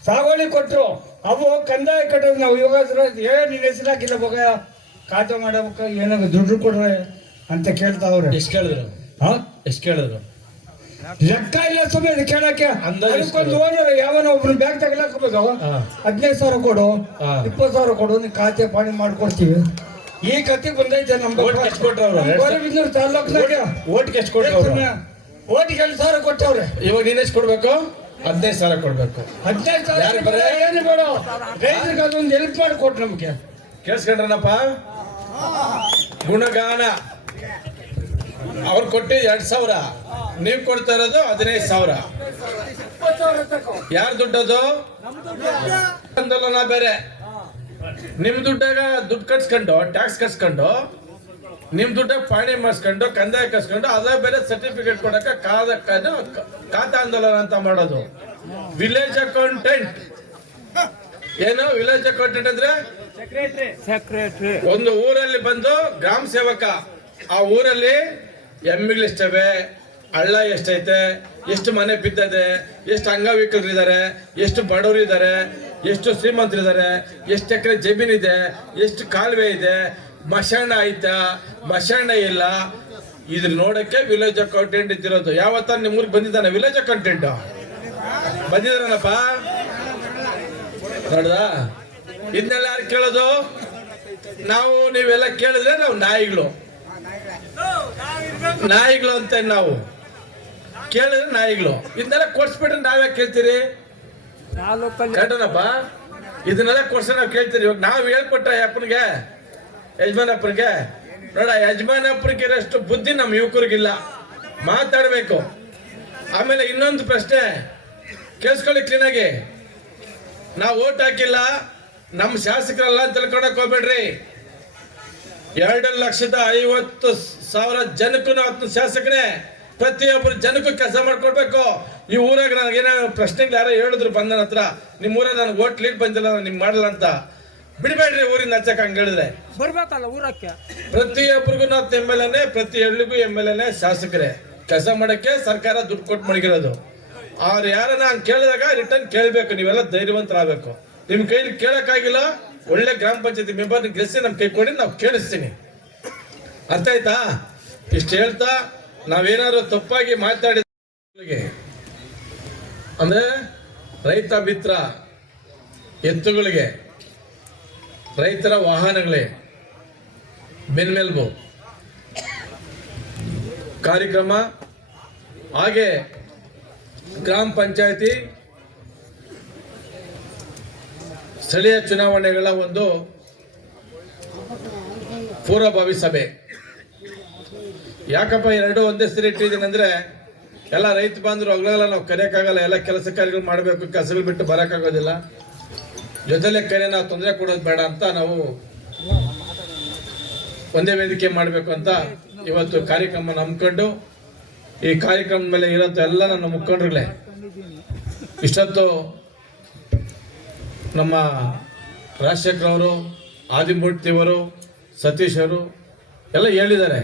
ಸಾಗುವಳಿ ಕೊಟ್ರು. ಅವು ಕಂದಾಯ ಕಟ್ಟೋದು ನಾವು ಇವಾಗ ನಿನ್ನ ಹೆಸರು ಹಾಕಿಲ್ಲ ಬಗ ಖಾತೆ ಮಾಡಬೇಕು ಏನೋ ದುಡ್ಡು ಕೊಡ್ರೆ ಅಂತ ಕೇಳ್ತಾವ್ರೆ. ಎಷ್ಟು ಕೇಳಿದ್ರು? ಎಷ್ಟು ಕೇಳಿದ್ರು? ಲೆಕ್ಕ ಇಲ್ಲ ಸ್ವಾಮಿ ಅದು ಕೇಳಕ್ಕೆ. ಅದಕ್ಕೊಂದು ಓನರ್ ಯಾವನ ಒಬ್ರು ಬ್ಯಾಂಕ್ ತಗೊಳಕಬೇಕು 15,000 ಕೊಡು 20,000 ಕೊಡು ನೀನು ಖಾತೆ ಪಾಣಿ ಮಾಡ್ಕೊಡ್ತೀವಿ. ಈ ಕತೆ ಬಂದೈತೆ ನಮ್ಮ ಗೌರಿಬಿದನೂರು ತಾಲೂಕಿನಾಗ. ಓಟ್ಗೆ ಎಷ್ಟು ಕೊಟ್ಟವ್ರು? ಓಟಿಗೆ 2,000 ಕೊಟ್ಟವ್ರೆ. ಇವಾಗ ನೀನ್ ಎಷ್ಟು ಕೊಡ್ಬೇಕು? 15,000 ಕೊಡ್ಬೇಕು. 15,000 ಏನು ಬೇಡ, ರೈತರಿಗೆ ಅದೊಂದು ಹೆಲ್ಪ್ ಮಾಡಿ ಕೊಟ್ಟು ನಮ್ಗೆ. ಕೇಳಿಸ್ಕೊಂಡ್ರನಪ್ಪ? ಗುಣಗಾನ ಅವ್ರು ಕೊಟ್ಟಿದ್ದು 2,000, ನೀವ್ ಕೊಡ್ತಾ ಇರೋದು 15,000. ಯಾರು ದುಡ್ಡದು? ಆಂದೋಲನ ಬೇರೆ. ನಿಮ್ ದುಡ್ಡಾಗ ದುಡ್ಡು ಕಟ್ಸ್ಕೊಂಡು ಟ್ಯಾಕ್ಸ್ ಕಟ್ಸ್ಕೊಂಡು ನಿಮ್ ದುಡ್ಡಾಗ ಪಾಣಿ ಮಾಡಿಸ್ಕೊಂಡು ಕಂದಾಯ ಕಟ್ಸ್ಕೊಂಡು ಅದೇ ಬೇರೆ ಸರ್ಟಿಫಿಕೇಟ್ ಕೊಡಕ ಖಾತಾ ಆಂದೋಲನ ಅಂತ ಮಾಡೋದು. ವಿಲೇಜ್ ಅಕೌಂಟೆಂಟ್ ಏನು? ವಿಲೇಜ್ ಅಕೌಂಟೆಂಟ್ ಅಂದ್ರೆ ಒಂದು ಊರಲ್ಲಿ ಬಂದು ಗ್ರಾಮ ಸೇವಕ. ಆ ಊರಲ್ಲಿ ಎಮ್ಮಿಗಳು ಎಷ್ಟವೆ, ಹಳ್ಳ ಎಷ್ಟೈತೆ, ಎಷ್ಟು ಮನೆ ಬಿದ್ದದೆ, ಎಷ್ಟು ಅಂಗವಿಕಲರಿದ್ದಾರೆ, ಎಷ್ಟು ಬಡವರು ಇದ್ದಾರೆ, ಎಷ್ಟು ಶ್ರೀಮಂತರಿದ್ದಾರೆ, ಎಷ್ಟು ಎಕರೆ ಜಮೀನಿದೆ, ಎಷ್ಟು ಕಾಲುವೆ ಇದೆ, ಮಶಾಣ ಆಯ್ತಾ, ಮಶಾಣ ಇಲ್ಲ, ಇದ್ರ ನೋಡಕ್ಕೆ ವಿಲೇಜ್ ಅಕೌಂಟೆಂಟ್ ಇದ್ದಿರೋದು. ಯಾವತ್ತ ನಿಮ್ಮೂರಿಗೆ ಬಂದಿದ್ದಾನೆ ವಿಲೇಜ್ ಅಕೌಂಟೆಂಟ್? ಬಂದಿದ್ದಾರನಪ್ಪ? ನೋಡ್ದ? ಇದನ್ನೆಲ್ಲ ಯಾರು ಕೇಳೋದು? ನಾವು ನೀವೆಲ್ಲ ಕೇಳಿದ್ರೆ ನಾವು ನಾಯಿಗಳು ಅಂತ ನಾವು ಕೇಳಿದ್ರೆ ನಾಯಿಗಳು. ಇದನ್ನೆಲ್ಲ ಕೊಡ್ಸ್ಬಿಟ್ರೆ ನಾವೇ ಕೇಳ್ತೀರಿ? ಕರೆಕ್ಟನಪ್ಪ? ಇದನ್ನೆಲ್ಲ ಕೊಡ್ಸ ನಾವು ಕೇಳ್ತೀರಿ. ಇವಾಗ ನಾವು ಹೇಳ್ಕೊಟ್ಟ ಅಪ್ಪನಿಗೆ, ಯಜಮಾನಪ್ಪನಿಗೆ ನೋಡ, ಯಜಮಾನಪ್ಪನಿಗೆ ಇರೋಷ್ಟು ಬುದ್ಧಿ ನಮ್ಮ ಯುವಕರಿಗಿಲ್ಲ. ಮಾತಾಡಬೇಕು. ಆಮೇಲೆ ಇನ್ನೊಂದು ಪ್ರಶ್ನೆ ಕೇಳಿಸ್ಕೊಳ್ಳಿ ಕ್ಲೀನಾಗಿ. ನಾವು ಓಟ್ ಹಾಕಿಲ್ಲ, ನಮ್ಮ ಶಾಸಕರಲ್ಲ ಅಂತ ತಿಳ್ಕೊಳಕ್ ಹೋಗ್ಬೇಡ್ರಿ. 2,50,000 ಜನಕ್ಕೂ ನಾವು ಶಾಸಕರೇ. ಪ್ರತಿಯೊಬ್ಬರು ಜನಕ್ಕೂ ಕೆಲಸ ಮಾಡ್ಕೊಡ್ಬೇಕು. ಈ ಊರಾಗ ನನಗೇನೋ ಪ್ರಶ್ನೆಗಳು ಯಾರೋ ಹೇಳಿದ್ರು ಬಂದನ ಹತ್ರ, ನಿಮ್ಮ ಊರಾಗ ನನಗೆ ಓಟ್ ಲೀಡ್ ಬಂದಿಲ್ಲ, ನಿಮ್ಗೆ ಮಾಡಲ್ಲ ಅಂತ. ಬಿಡಬೇಡ್ರಿ ಊರಿಂದ ಹಚ್ಚಕ್ಕೆ. ಹಂಗೆ ಹೇಳಿದ್ರೆ ಬರ್ಬೇಕಲ್ಲ ಊರಕ್ಕೆ. ಪ್ರತಿಯೊಬ್ಬರಿಗೂ ನಾವು MLA, ಪ್ರತಿ ಹಳ್ಳಿಗೂ MLA ಶಾಸಕರೇ. ಕೆಲಸ ಮಾಡಕ್ಕೆ ಸರ್ಕಾರ ದುಡ್ಡು ಕೊಟ್ಟು ಮಡಗಿರೋದು. ಅವ್ರು ಯಾರನ್ನ ಹಂಗೆ ಕೇಳಿದಾಗ ರಿಟರ್ನ್ ಕೇಳಬೇಕು. ನೀವೆಲ್ಲ ಧೈರ್ಯವಂತರಾಗಬೇಕು. ನಿಮ್ಮ ಕೈಲಿ ಕೇಳಕ್ಕಾಗಿಲ್ಲ, ಒಳ್ಳೆ ಗ್ರಾಮ ಪಂಚಾಯತಿ ಮೆಂಬರ್ನ ಗೆಲ್ಸಿ ನಮ್ಮ ಕೈ ಕೊಡಿ, ನಾವು ಕೇಳಿಸ್ತೀನಿ. ಅರ್ಥ ಆಯ್ತಾ? ಇಷ್ಟು ಹೇಳ್ತಾ ನಾವೇನಾದ್ರು ತಪ್ಪಾಗಿ ಮಾತಾಡಿದ ಅಂದ್ರೆ ರೈತ ಮಿತ್ರ ಎತ್ತುಗಳಿಗೆ, ರೈತರ ವಾಹನಗಳೇ ಬೆನ್ನೆಲುಬು ಕಾರ್ಯಕ್ರಮ, ಹಾಗೆ ಗ್ರಾಮ ಪಂಚಾಯತಿ ಸ್ಥಳೀಯ ಚುನಾವಣೆಗಳ ಒಂದು ಪೂರ್ವಭಾವಿ ಸಭೆ. ಯಾಕಪ್ಪ ಎರಡು ಒಂದೇ ಸರಿ ಇಟ್ಟಿದ್ದೀನಿ ಅಂದ್ರೆ, ಎಲ್ಲ ರೈತ ಬಾಂಧವರು ಹಗಲೆಲ್ಲ ನಾವು ಕರೆಯೋಕ್ಕಾಗಲ್ಲ, ಎಲ್ಲ ಕೆಲಸ ಕಾರ್ಯಗಳು ಮಾಡಬೇಕು, ಕೆಲಸಗಳು ಬಿಟ್ಟು ಬರೋಕ್ಕಾಗೋದಿಲ್ಲ. ಜೊತೆಲೆ ಕರೆ ನಾವು ತೊಂದರೆ ಕೊಡೋದು ಬೇಡ ಅಂತ ನಾವು ಒಂದೇ ವೇದಿಕೆ ಮಾಡಬೇಕು ಅಂತ ಇವತ್ತು ಕಾರ್ಯಕ್ರಮ ನಂಬ್ಕೊಂಡು, ಈ ಕಾರ್ಯಕ್ರಮದ ಮೇಲೆ ಇರೋಂಥ ಎಲ್ಲ ನನ್ನ ಮುಖಂಡರುಗಳೇ, ಇಷ್ಟೊತ್ತು ನಮ್ಮ ರಾಜಶೇಖರ್ ಅವರು, ಆದಿಮೂರ್ತಿಯವರು, ಸತೀಶ್ ಅವರು ಎಲ್ಲ ಹೇಳಿದ್ದಾರೆ.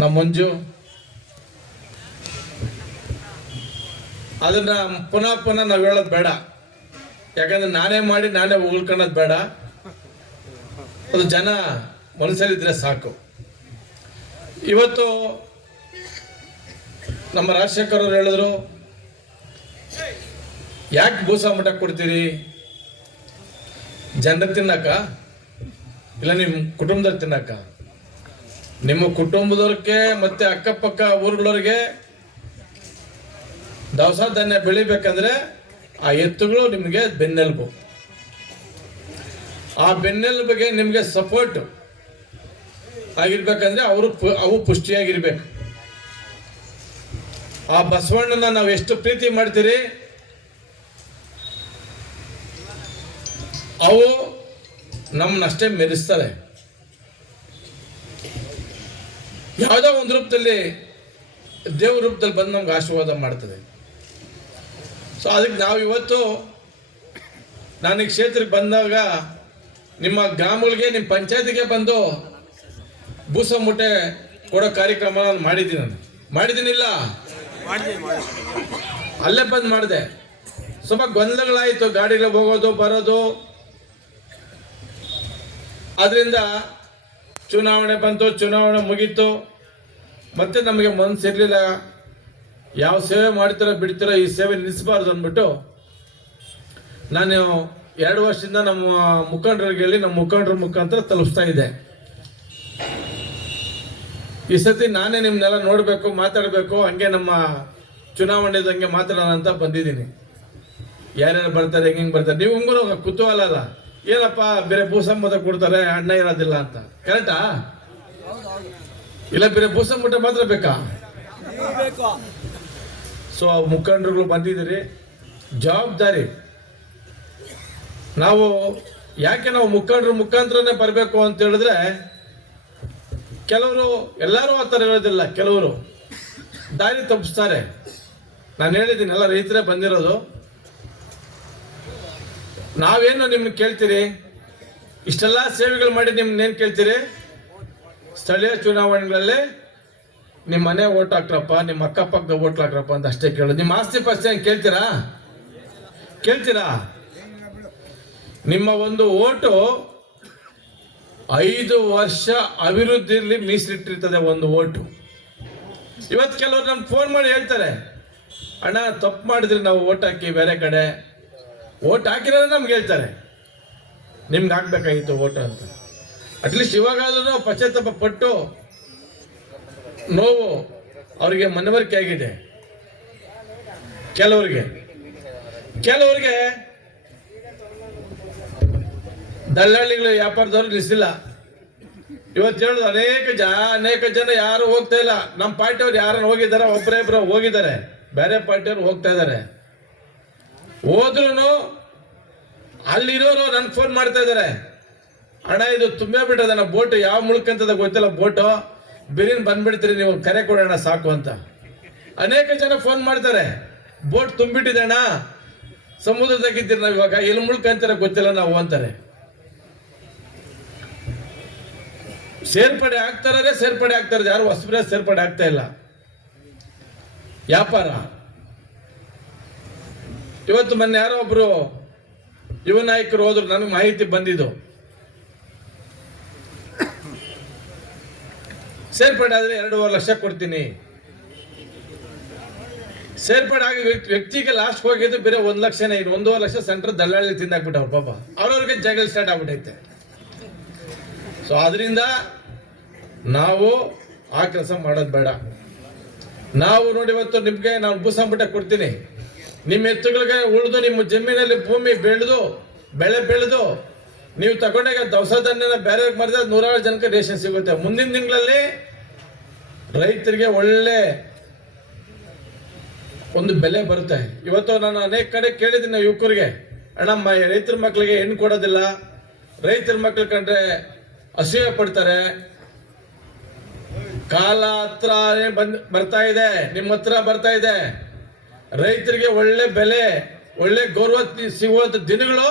ನಮ್ಮ ಮಂಜು ಅದನ್ನ ಪುನಃ ನಾವು ಹೇಳೋದು ಬೇಡ, ಯಾಕಂದ್ರೆ ನಾನೇ ಮಾಡಿ ನಾನೇ ಉಳ್ಕೊಳ್ಳೋದು ಬೇಡ. ಅದು ಜನ ಮನಸ್ಸಲ್ಲಿದ್ರೆ ಸಾಕು. ಇವತ್ತು ನಮ್ಮ ರಾಜಶೇಖರ್ ಅವರು ಹೇಳಿದ್ರು, ಯಾಕೆ ಬೂಸ ಮಠ ಕೊಡ್ತೀರಿ? ಜನರ ತಿನ್ನಕ ಇಲ್ಲ ನಿಮ್ಮ ಕುಟುಂಬದವ್ರು ತಿನ್ನಕ? ನಿಮ್ಮ ಕುಟುಂಬದವ್ರಿಗೆ ಮತ್ತೆ ಅಕ್ಕಪಕ್ಕ ಊರುಗಳವ್ರಿಗೆ ದವಸ ಧಾನ್ಯ ಬೆಳಿಬೇಕಂದ್ರೆ ಆ ಎತ್ತುಗಳು ನಿಮಗೆ ಬೆನ್ನೆಲುಬು. ಆ ಬೆನ್ನೆಲುಬಿಗೆ ನಿಮಗೆ ಸಪೋರ್ಟ್ ಆಗಿರ್ಬೇಕಂದ್ರೆ ಅವು ಪುಷ್ಟಿಯಾಗಿರ್ಬೇಕು. ಆ ಬಸವಣ್ಣನ ನಾವು ಎಷ್ಟು ಪ್ರೀತಿ ಮಾಡ್ತೀರಿ, ಅವು ನಮ್ಮನ್ನಷ್ಟೇ ಮೆರೆಸ್ತಾರೆ. ಯಾವುದೋ ಒಂದು ರೂಪದಲ್ಲಿ, ದೇವ್ರ ರೂಪದಲ್ಲಿ ಬಂದು ನಮ್ಗೆ ಆಶೀರ್ವಾದ ಮಾಡ್ತದೆ. ಸೊ ಅದಕ್ಕೆ ನಾವು ಇವತ್ತು ನಾನು ಈ ಕ್ಷೇತ್ರಕ್ಕೆ ಬಂದಾಗ ನಿಮ್ಮ ಗ್ರಾಮಗಳಿಗೆ, ನಿಮ್ಮ ಪಂಚಾಯತಿಗೆ ಬಂದು ಬೂಸ ಮೂಟೆ ಕೊಡೋ ಕಾರ್ಯಕ್ರಮ ನಾನು ಮಾಡಿದ್ದೀನಿಲ್ಲ, ಅಲ್ಲೇ ಬಂದು ಮಾಡಿದೆ. ಸ್ವಲ್ಪ ಗೊಂದಲಗಳಾಯಿತು, ಗಾಡಿಗಳು ಹೋಗೋದು ಬರೋದು. ಅದರಿಂದ ಚುನಾವಣೆ ಬಂತು, ಚುನಾವಣೆ ಮುಗೀತು, ಮತ್ತೆ ನಮಗೆ ಮನಸ್ಸಿರಲಿಲ್ಲ, ಯಾವ ಸೇವೆ ಮಾಡ್ತಾರೋ ಬಿಡ್ತಾರೋ ಈ ಸೇವೆ ನಿಲ್ಲಿಸಬಾರ್ದು ಅಂದ್ಬಿಟ್ಟು ನಾನು 2 ವರ್ಷದಿಂದ ನಮ್ಮ ಮುಖಂಡರಿಗೆ ಹೇಳಿ ನಮ್ಮ ಮುಖಂಡರ ಮುಖಾಂತರ ತಲುಪಿಸ್ತಾ ಇದ್ದೆ. ಈ ಸತಿ ನಾನೇ ನಿಮ್ಮನ್ನೆಲ್ಲ ನೋಡಬೇಕು, ಮಾತಾಡಬೇಕು, ಹಂಗೆ ನಮ್ಮ ಚುನಾವಣೆದು ಹಂಗೆ ಮಾತಾಡೋಣ ಅಂತ ಬಂದಿದ್ದೀನಿ. ಯಾರ್ಯಾರು ಬರ್ತಾರೆ, ಹೆಂಗೆ ಬರ್ತಾರೆ, ನೀವು ಹಂಗೂ ಕುತೂಹಲ ಅಲ್ಲ, ಏನಪ್ಪ ಬೇರೆ ಭೂಸಂಬತ ಕೊಡ್ತಾರೆ, ಅಣ್ಣ ಇರೋದಿಲ್ಲ ಅಂತ. ಕರೆಕ್ಟಾ? ಇಲ್ಲ ಬೇರೆ ಭೂಸಂಬಟ ಮಾತ್ರ ಬೇಕಾ? ಸೊ ಮುಖಂಡರುಗಳು ಬಂದಿದ್ದೀರಿ, ಜವಾಬ್ದಾರಿ. ನಾವು ಯಾಕೆ ನಾವು ಮುಖಂಡರ ಮುಖಾಂತರನೇ ಬರಬೇಕು ಅಂತ ಹೇಳಿದ್ರೆ, ಕೆಲವರು, ಎಲ್ಲರೂ ಆ ಥರ ಹೇಳೋದಿಲ್ಲ, ಕೆಲವರು ದಾರಿ ತಪ್ಪಿಸ್ತಾರೆ. ನಾನು ಹೇಳಿದ್ದೀನಿ, ಎಲ್ಲ ರೈತರೇ ಬಂದಿರೋದು. ನಾವೇನು ನಿಮ್ಗೆ ಕೇಳ್ತೀರಿ, ಇಷ್ಟೆಲ್ಲ ಸೇವೆಗಳು ಮಾಡಿ ನಿಮ್ನೇನು ಕೇಳ್ತೀರಿ? ಸ್ಥಳೀಯ ಚುನಾವಣೆಗಳಲ್ಲಿ ನಿಮ್ಮ ಮನೆ ಓಟ್ ಹಾಕ್ರಪ್ಪ, ನಿಮ್ಮ ಅಕ್ಕಪಕ್ಕದ ಓಟ್ ಹಾಕ್ರಪ್ಪ ಅಂತ ಅಷ್ಟೇ ಕೇಳೋದು. ನಿಮ್ಮ ಆಸ್ತಿ ಪಾಸ್ತಿ ಹೆಂಗೆ ಕೇಳ್ತೀರಾ? ನಿಮ್ಮ ಒಂದು ಓಟು 5 ವರ್ಷ ಅಭಿವೃದ್ಧಿಯಲ್ಲಿ ಮೀಸಲಿಟ್ಟಿರ್ತದೆ ಒಂದು ಓಟು. ಇವತ್ತು ಕೆಲವರು ನಮ್ಗೆ ಫೋನ್ ಮಾಡಿ ಹೇಳ್ತಾರೆ, ಅಣ್ಣ ತಪ್ಪು ಮಾಡಿದ್ರಿ, ನಾವು ಓಟ್ ಹಾಕಿ ಬೇರೆ ಕಡೆ ಓಟ್ ಹಾಕಿರೋದ್ರೆ ನಮ್ಗೆ ಹೇಳ್ತಾರೆ, ನಿಮ್ಗೆ ಹಾಕ್ಬೇಕಾಗಿತ್ತು ಓಟು ಅಂತ. ಅಟ್ಲೀಸ್ಟ್ ಇವಾಗಾದ್ರೂ ಪಶ್ಚಾತ್ತಾಪ ಪಟ್ಟು, ನೋವು ಅವರಿಗೆ ಮನವರಿಕೆ ಆಗಿದೆ. ಕೆಲವರಿಗೆ ದಲ್ಲಾಳಿಗಳು, ವ್ಯಾಪಾರದವ್ರು ನಿಲ್ಲಿಸಿಲ್ಲ. ಇವತ್ತು ಹೇಳುದು ಅನೇಕ ಜನ ಯಾರು ಹೋಗ್ತಾ ಇಲ್ಲ. ನಮ್ಮ ಪಾರ್ಟಿಯವ್ರು ಯಾರನ್ನು ಹೋಗಿದ್ದಾರೆ, ಒಬ್ಬರೇ ಹೋಗಿದ್ದಾರೆ, ಬೇರೆ ಪಾರ್ಟಿಯವ್ರು ಹೋಗ್ತಾ ಇದ್ದಾರೆ. ಹೋದ್ರು ಅಲ್ಲಿರೋರು ನನ್ಗೆ ಫೋನ್ ಮಾಡ್ತಾ ಇದ್ದಾರೆ, ಅಣ್ಣ ಇದು ತುಂಬೇ ಬಿಟ್ಟದಣ್ಣ ಬೋಟ್, ಯಾವ ಮುಳ್ಕಂತದ ಗೊತ್ತಿಲ್ಲ ಬೋಟು, ಬಿರಿನ್ ಬಂದ್ಬಿಡ್ತೀರಿ ನೀವು, ಕರೆ ಕೊಡೋಣ ಸಾಕು ಅಂತ. ಅನೇಕ ಜನ ಫೋನ್ ಮಾಡ್ತಾರೆ, ಬೋಟ್ ತುಂಬಿಟ್ಟಿದೆ ಅಣ್ಣ, ಸಮುದ್ರದಾಗಿದ್ದೀರಿ ನಾವು, ಇವಾಗ ಎಲ್ಲಿ ಮುಳ್ಕಂತೀರ ಗೊತ್ತಿಲ್ಲ ನಾವು ಅಂತಾರೆ. ಸೇರ್ಪಡೆ ಆಗ್ತಾರೆ, ಯಾರು ಹೊಸಬ್ರೆ ಸೇರ್ಪಡೆ ಆಗ್ತಾ ಇಲ್ಲ. ವ್ಯಾಪಾರ ಇವತ್ತು ಮೊನ್ನೆ ಯಾರೋ ಒಬ್ರು ಯುವ ನಾಯಕರು ಹೋದ್ರು, ನನಗೆ ಮಾಹಿತಿ ಬಂದಿದ್ದು, ಸೇರ್ಪಡೆ ಆದ್ರೆ 2.5 ಲಕ್ಷ ಕೊಡ್ತೀನಿ. ಸೇರ್ಪಡೆ ಆಗಿ ವ್ಯಕ್ತಿಗೆ ಲಾಸ್ಟ್ ಹೋಗಿದ್ದು ಬೇರೆ 1 ಲಕ್ಷನೇ, 1.5 ಲಕ್ಷ ಸೆಂಟ್ರ್ ದಲ್ಲಾಳಿ ತಿಂದಾಕ್ಬಿಟ್ಟವ್ರು ಪಾಪ. ಅವ್ರವ್ರಿಗೆ ಜಗಳ ಸ್ಟಾರ್ಟ್ ಆಗ್ಬಿಟ್ಟೈತೆ. ಸೊ ಅದರಿಂದ ನಾವು ಆ ಕೆಲಸ ಮಾಡೋದು ಬೇಡ. ನಾವು ನೋಡಿ, ಇವತ್ತು ನಿಮ್ಗೆ ನಾನು ಭೂಸಂಪುಟ ಕೊಡ್ತೀನಿ, ನಿಮ್ಮ ಎತ್ತುಗಳಿಗೆ ಉಳಿದು ನಿಮ್ಮ ಜಮೀನಲ್ಲಿ ಭೂಮಿ ಬೆಳೆ ಬೆಳೆದು ನೀವು ತಗೊಂಡಾಗ ದವಸ ಧಾನ್ಯನ ಬೇರೆ ಮಾಡಿದ್ರೆ 100 ಜನಕ್ಕೆ ರೇಷನ್ ಸಿಗುತ್ತೆ. ಮುಂದಿನ ತಿಂಗಳಲ್ಲಿ ರೈತರಿಗೆ ಒಳ್ಳೆ ಒಂದು ಬೆಲೆ ಬರುತ್ತೆ. ಇವತ್ತು ನಾನು ಅನೇಕ ಕಡೆ ಕೇಳಿದ್ದೀನಿ ಯುವಕರಿಗೆ, ಅಣ್ಣ ರೈತರ ಮಕ್ಕಳಿಗೆ ಹೆಣ್ಣು ಕೊಡೋದಿಲ್ಲ, ರೈತರ ಮಕ್ಕಳು ಕಂಡ್ರೆ ಅಸೂಯೆ ಪಡ್ತಾರೆ, ಕಾಲ ಹತ್ರ ಬರ್ತಾ ಇದೆ, ನಿಮ್ಮ ಹತ್ರ ಬರ್ತಾ ಇದೆ, ರೈತರಿಗೆ ಒಳ್ಳೆ ಬೆಲೆ ಒಳ್ಳೆ ಗೌರವ ಸಿಗುವಂತ ದಿನಗಳು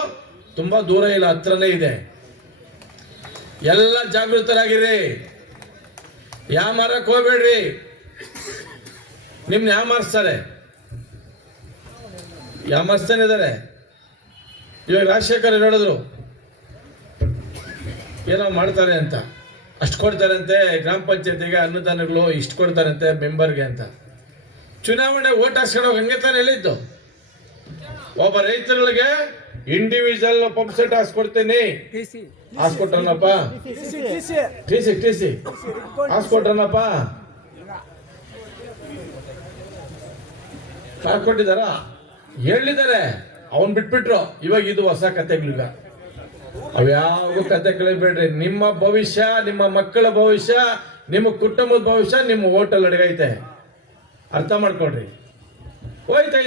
ತುಂಬಾ ದೂರ ಇಲ್ಲ, ಹತ್ರನೇ ಇದೆ. ಎಲ್ಲ ಜಾಗೃತರಾಗಿರಿ, ಯಾಮಾರಕ್ಕೆ ಹೋಗ್ಬೇಡ್ರಿ, ನಿಮ್ನ ಯಾಮಾರಿಸ್ತಾನೆ ಇದ್ದಾರೆ. ಇವಾಗ ರಾಜಶೇಖರ್ ಹೇಳಿದ್ರು ಏನೋ ಮಾಡ್ತಾರೆ ಅಂತ, ಅಷ್ಟು ಕೊಡ್ತಾರೆ ಅಂತೆ ಗ್ರಾಮ ಪಂಚಾಯತಿಗೆ ಅನುದಾನಗಳು, ಇಷ್ಟು ಕೊಡ್ತಾರೆ ಅಂತೆ ಮೆಂಬರ್ಗೆ ಅಂತ. ಚುನಾವಣೆ ಓಟ್ ಹಾಕ್ಸ್ಕೊಂಡು ಹಂಗೆ ತಾನೇ ಹೇಳಿದ್ದು. ಒಬ್ಬ ರೈತರುಗಳಿಗೆ ಇಂಡಿವಿಜುವಲ್ ಪಂಪ್ ಸೆಟ್ ಹಾಕ್ಸ್ಕೊಡ್ತೀನಿ, ಹಾಕ್ಸ್ಕೊಟ್ರನಪ್ಪ, ಟಿ ಸಿ ಹಾಕ್ಸ್ಕೊಟ್ರನಪ್ಪ, ಹಾಕ್ಕೊಟ್ಟಿದಾರ, ಹೇಳಿದ್ದಾರೆ, ಅವನ್ ಬಿಟ್ಬಿಟ್ರು. ಇವಾಗ ಇದು ಹೊಸ ಕಥೆಗಳಿಗ, ಅವ್ಯಾವ ಕತೆ ಕೇಳಬೇಡ್ರಿ. ನಿಮ್ಮ ಭವಿಷ್ಯ, ನಿಮ್ಮ ಮಕ್ಕಳ ಭವಿಷ್ಯ, ನಿಮ್ಮ ಕುಟುಂಬದ ಭವಿಷ್ಯ ನಿಮ್ಮ ಹೋಟೆಲ್ ಅಡಗೈತೆ, ಅರ್ಥ ಮಾಡ್ಕೊಳ್ರಿ. ಹೋಯ್ತು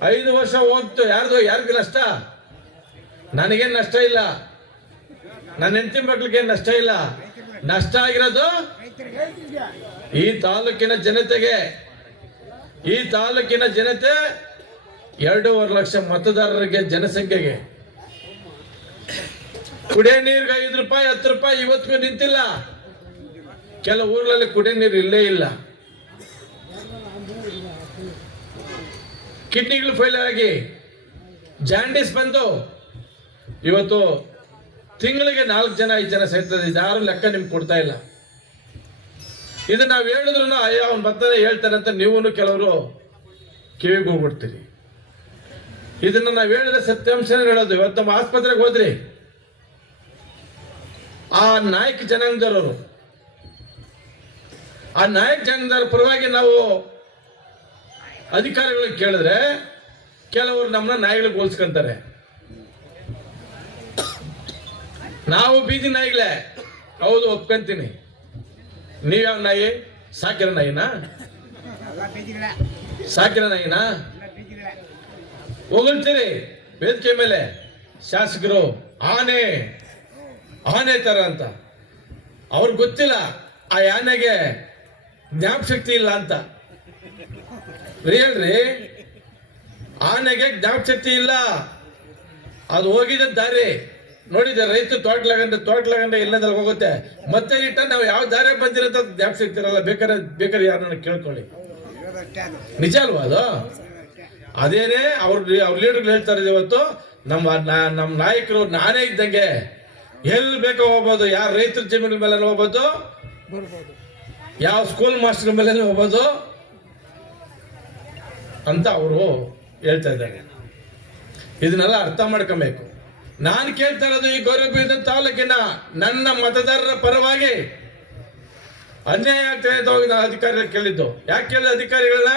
5 ವರ್ಷ ಹೋಗ್ತು, ಯಾರಿಗೂ ನಷ್ಟ? ನನಗೇನು ನಷ್ಟ ಇಲ್ಲ, ನನ್ನ ಹೆಂಡತಿ ಮಕ್ಳಿಗೇನು ನಷ್ಟ ಇಲ್ಲ. ನಷ್ಟ ಆಗಿರೋದು ಈ ತಾಲೂಕಿನ ಜನತೆಗೆ. ಈ ತಾಲೂಕಿನ ಜನತೆ 2.5 ಲಕ್ಷ ಮತದಾರರಿಗೆ, ಜನಸಂಖ್ಯೆಗೆ. ಕುಡಿಯ ನೀರಿಗೆ 5 ರೂಪಾಯಿ 10 ರೂಪಾಯಿ ಇವತ್ತಿಗೂ ನಿಂತಿಲ್ಲ. ಕೆಲವು ಊರಲ್ಲಿ ಕುಡಿಯ ನೀರು ಇಲ್ಲೇ ಇಲ್ಲ. ಕಿಡ್ನಿಗಳು ಫೇಲ್ ಆಗಿ ಜಾಂಡೀಸ್ ಬಂದು ಇವತ್ತು ತಿಂಗಳಿಗೆ 4 ಜನ 5 ಜನ ಸಾಯ್ತದೆ. ಯಾರು ಲೆಕ್ಕ ನಿಮ್ಗೆ ಕೊಡ್ತಾ ಇಲ್ಲ. ಇದು ನಾವು ಹೇಳಿದ್ರು ಅಯ್ಯೋ ಅವ್ನು ಬರ್ತಾನೆ ಹೇಳ್ತಾನೆ ಅಂತ ನೀವು ಕೆಲವರು ಕಿವಿಗೆ ಹೋಗ್ಬಿಡ್ತೀರಿ. ಇದನ್ನ ನಾವು ಹೇಳಿದ್ರೆ ಸತ್ಯಾಂಶನೇ ಹೇಳೋದು. ಇವತ್ತು ನಮ್ಮ ಆಸ್ಪತ್ರೆಗೆ ಹೋದ್ರಿ, ಆ ನಾಯಕ ಜನಾಂಗದವರು, ಆ ನಾಯಕ ಜನಾಂಗದವ್ರ ಪರವಾಗಿ ನಾವು ಅಧಿಕಾರಿಗಳಿಗೆ ಕೇಳಿದ್ರೆ ಕೆಲವರು ನಮ್ಮನ್ನ ನಾಯಿಗಳಿಗೆ ಹೋಲಿಸ್ಕೊಂತಾರೆ. ನಾವು ಬೀದಿ ನಾಯಿಗಳೇ, ಹೌದು ಒಪ್ಕೊಂತೀನಿ. ನೀವ್ಯಾವ ನಾಯಿ? ಸಾಕಿರ ನಾಯಿನಾ? ಹೊಗಳ್ತೀರಿ ವೇದಿಕೆ ಮೇಲೆ ಶಾಸಕರು, ಆನೆ ತರ ಅಂತ. ಅವ್ರಿಗೆ ಗೊತ್ತಿಲ್ಲ ಆ ಆನೆಗೆ ಜ್ಞಾಪಶಕ್ತಿ ಇಲ್ಲ ಅಂತ. ಹೇಳ್ರಿ, ಆನೆಗೆ ಜ್ಞಾಪಶಕ್ತಿ ಇಲ್ಲ, ಅದು ಹೋಗಿದ್ದ ದಾರಿ ನೋಡಿದೆ. ರೈತ ತೋಟ್ಲಾಗಂದ್ರೆ ಇಲ್ಲಂದ್ರೆ ಹೋಗುತ್ತೆ, ಮತ್ತೆ ಇಟ್ಟ ನಾವು ಯಾವ ದಾರಿ ಬಂದಿರಂತ ಜ್ಞಾಪಶಕ್ತಿ ಇರಲ್ಲ. ಬೇಕಾದ್ರೆ ಯಾರನ್ನ ಕೇಳ್ಕೊಳ್ಳಿ, ನಿಜ ಅಲ್ವಾ ಅದು? ಅದೇನೆ ಅವ್ರ ಲೀಡರ್ಗಳು ಹೇಳ್ತಾರೆ. ಇವತ್ತು ನಮ್ಮ ನಾಯಕರು ನಾನೇ ಇದ್ದಂಗೆ, ಎಲ್ಲಿ ಬೇಕೋ ಹೋಗ್ಬೋದು, ಯಾರ ರೈತರ ಜಮೀನು ಮೇಲೆ ಹೋಗ್ಬೋದು, ಯಾವ ಸ್ಕೂಲ್ ಮಾಸ್ಟರ್ ಮೇಲೆ ಹೋಗ್ಬೋದು ಅಂತ ಅವರು ಹೇಳ್ತಾ ಇದ್ದಾರೆ. ಇದನ್ನೆಲ್ಲ ಅರ್ಥ ಮಾಡ್ಕೊಬೇಕು. ನಾನು ಕೇಳ್ತಾ ಇರೋದು, ಈ ಗೌರಿಬಿದನೂರು ತಾಲೂಕಿನ ನನ್ನ ಮತದಾರರ ಪರವಾಗಿ ಅನ್ಯಾಯ ಆಗ್ತದೆ ಅಂತ ಹೋಗಿ ನಾನು ಅಧಿಕಾರಿಗಳು ಕೇಳಿದ್ದು. ಯಾಕೆ ಕೇಳಿದ ಅಧಿಕಾರಿಗಳನ್ನ?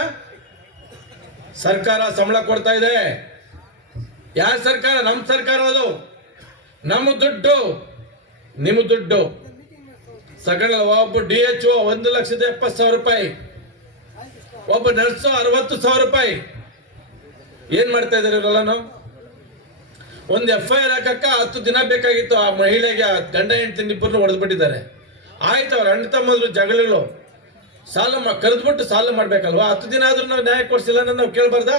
ಸರ್ಕಾರ ಸಂಬಳ ಕೊಡ್ತಾ ಇದೆ. ಯಾರ ಸರ್ಕಾರ? ನಮ್ಮ ಸರ್ಕಾರ. ಅದು ನಮ್ಮ ದುಡ್ಡು, ನಿಮ್ಮ ದುಡ್ಡು. ಸಗಣ ಒಬ್ಬ DHO 1,70,000 ರೂಪಾಯಿ, ಒಬ್ಬ ನರ್ಸು 60,000 ರೂಪಾಯಿ. ಏನ್ ಮಾಡ್ತಾ ಇದ್ದಾರೆ ಇವರೆಲ್ಲ? ಒಂದು FIR ಹಾಕಕ್ಕ 10 ದಿನ ಬೇಕಾಗಿತ್ತು. ಆ ಮಹಿಳೆಗೆ ಗಂಡ ಹೆಂಡತಿ ಇಬ್ಬರನ್ನು ಹೊಡೆದ್ಬಿಟ್ಟಿದ್ದಾರೆ. ಆಯ್ತು, ಅವ್ರ ಅಣ್ಣ ತಮ್ಮದ್ರು ಜಗಳಗಳು, ಕರೆದ್ಬಿಟ್ಟು ಸಾಲ ಮಾಡ್ಬೇಕಲ್ವಾ? 10 ದಿನ ಆದ್ರೂ ನಾವು ನ್ಯಾಯ ಕೊಡ್ಸಿಲ್ಲ ಅಂದ್ರೆ ನಾವು ಕೇಳ್ಬಾರ್ದಾ?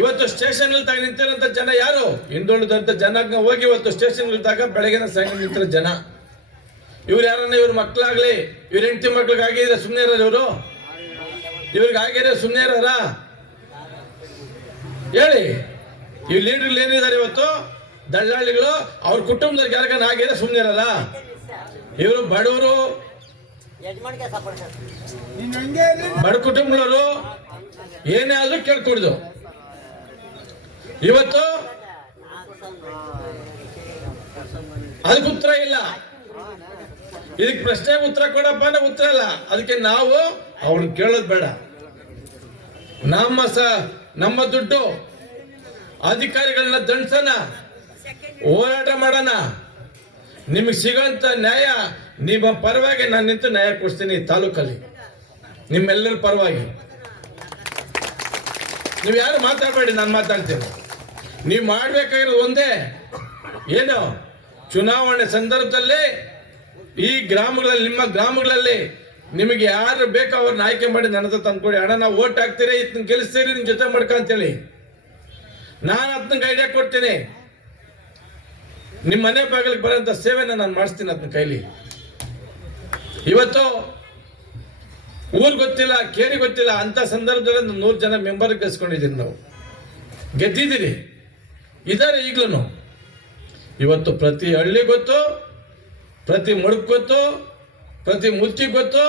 ಇವತ್ತು ಸ್ಟೇಷನ್ ತಾಗ ನಿಂತಿರೋಂಥ ಜನ ಯಾರು? ಹಿಂದುಳಿದಂತ ಜನಾಂಗ ಹೋಗಿ ಇವತ್ತು ಸ್ಟೇಷನ್ ತಾಗ ಬೆಳಗಿನ ಸಾಯಂಕಾಲ ನಿಂತಿರೋ ಜನ. ಇವ್ರು ಯಾರನ್ನ, ಇವ್ರ ಮಕ್ಕಳಾಗ್ಲಿ, ಇವ್ರ ಹೆಂಡತಿ ಮಕ್ಳಿಗಾಗಿದ್ರೆ ಸುಮ್ಮನೆ ಇರೋದು ಇವರು? ಇವ್ರಿಗೆ ಆಗಿದೆ ಸುಮ್ಮನೆ ಇರೋರ ಹೇಳಿ. ಈ ಲೀಡರ್ಗಳು ಏನಿದ್ದಾರೆ ಇವತ್ತು ದಳ್ಳಾಳಿಗಳು, ಅವ್ರ ಕುಟುಂಬದವ್ರಿಗೆ ಯಾರಿಗಾನ ಆಗಿದೆ ಸುಮ್ಮನೆ ಇರಲ್ಲ. ಇವರು ಬಡವರು, ಬಡ ಕುಟುಂಬದವರು ಏನೇ ಆದ್ರೂ ಕೇಳ್ಕೊಡ್ದು. ಇವತ್ತು ಅದಕ್ಕೆ ಉತ್ತರ ಇಲ್ಲ. ಇದಕ್ಕೆ ಪ್ರಶ್ನೆಗೆ ಉತ್ತರ ಕೊಡಪ್ಪ ಅಂದ್ರೆ ಉತ್ತರ ಇಲ್ಲ. ಅದಕ್ಕೆ ನಾವು ಅವ್ರನ್ನ ಕೇಳೋದು ಬೇಡ. ನಮ್ಮ ದುಡ್ಡು ಅಧಿಕಾರಿಗಳನ್ನ ದಂಡ್ಸೋಣ, ಹೋರಾಟ ಮಾಡೋಣ. ನಿಮಗೆ ಸಿಗೋಂಥ ನ್ಯಾಯ ನಿಮ್ಮ ಪರವಾಗಿ ನಾನು ನಿಂತು ನ್ಯಾಯ ಕೊಡ್ತೀನಿ ಈ ತಾಲೂಕಲ್ಲಿ, ನಿಮ್ಮೆಲ್ಲರ ಪರವಾಗಿ. ನೀವು ಯಾರು ಮಾತಾಡಬೇಡಿ, ನಾನು ಮಾತಾಡ್ತೀನಿ. ನೀವು ಮಾಡಬೇಕಾಗಿರೋದು ಒಂದೇ, ಏನು, ಚುನಾವಣೆ ಸಂದರ್ಭದಲ್ಲಿ ಈ ಗ್ರಾಮಗಳಲ್ಲಿ, ನಿಮ್ಮ ಗ್ರಾಮಗಳಲ್ಲಿ ನಿಮಗೆ ಯಾರು ಬೇಕೋ ಅವ್ರನ್ನ ಆಯ್ಕೆ ಮಾಡಿ ನನ್ನ ಹತ್ರ ತಂದ್ಕೊಡಿ. ಅಣ್ಣ ನಾವು ಓಟ್ ಹಾಕ್ತೀರಿ, ಇದನ್ನ ಗೆಲ್ಲಿಸ್ತೀರಿ, ನಿಮ್ ಜೊತೆ ಮಾಡ್ಕೊಂತೇಳಿ ನಾನು ಅದನ್ನ ಐಡಿಯಾ ಕೊಡ್ತೀನಿ. ನಿಮ್ಮ ಮನೆ ಬಾಗಿಲಿಗೆ ಬರೋಂಥ ಸೇವೆನ ನಾನು ಮಾಡಿಸ್ತೀನಿ ಅದನ್ನ ಕೈಲಿ. ಇವತ್ತು ಊರ್ ಗೊತ್ತಿಲ್ಲ, ಕೇರಿ ಗೊತ್ತಿಲ್ಲ ಅಂತ ಸಂದರ್ಭದಲ್ಲಿ 100 ಜನ ಮೆಂಬರ್ ಗೆಲ್ಸ್ಕೊಂಡಿದ್ದೀನಿ. ನಾವು ಗೆದ್ದಿದ್ದೀರಿ, ಇದ್ದಾರೆ ಈಗಲೂ. ಇವತ್ತು ಪ್ರತಿ ಹಳ್ಳಿ ಗೊತ್ತು, ಪ್ರತಿ ಮುಡುಕ್ ಗೊತ್ತು, ಪ್ರತಿ ಮುತ್ತಿಗೆ ಗೊತ್ತು,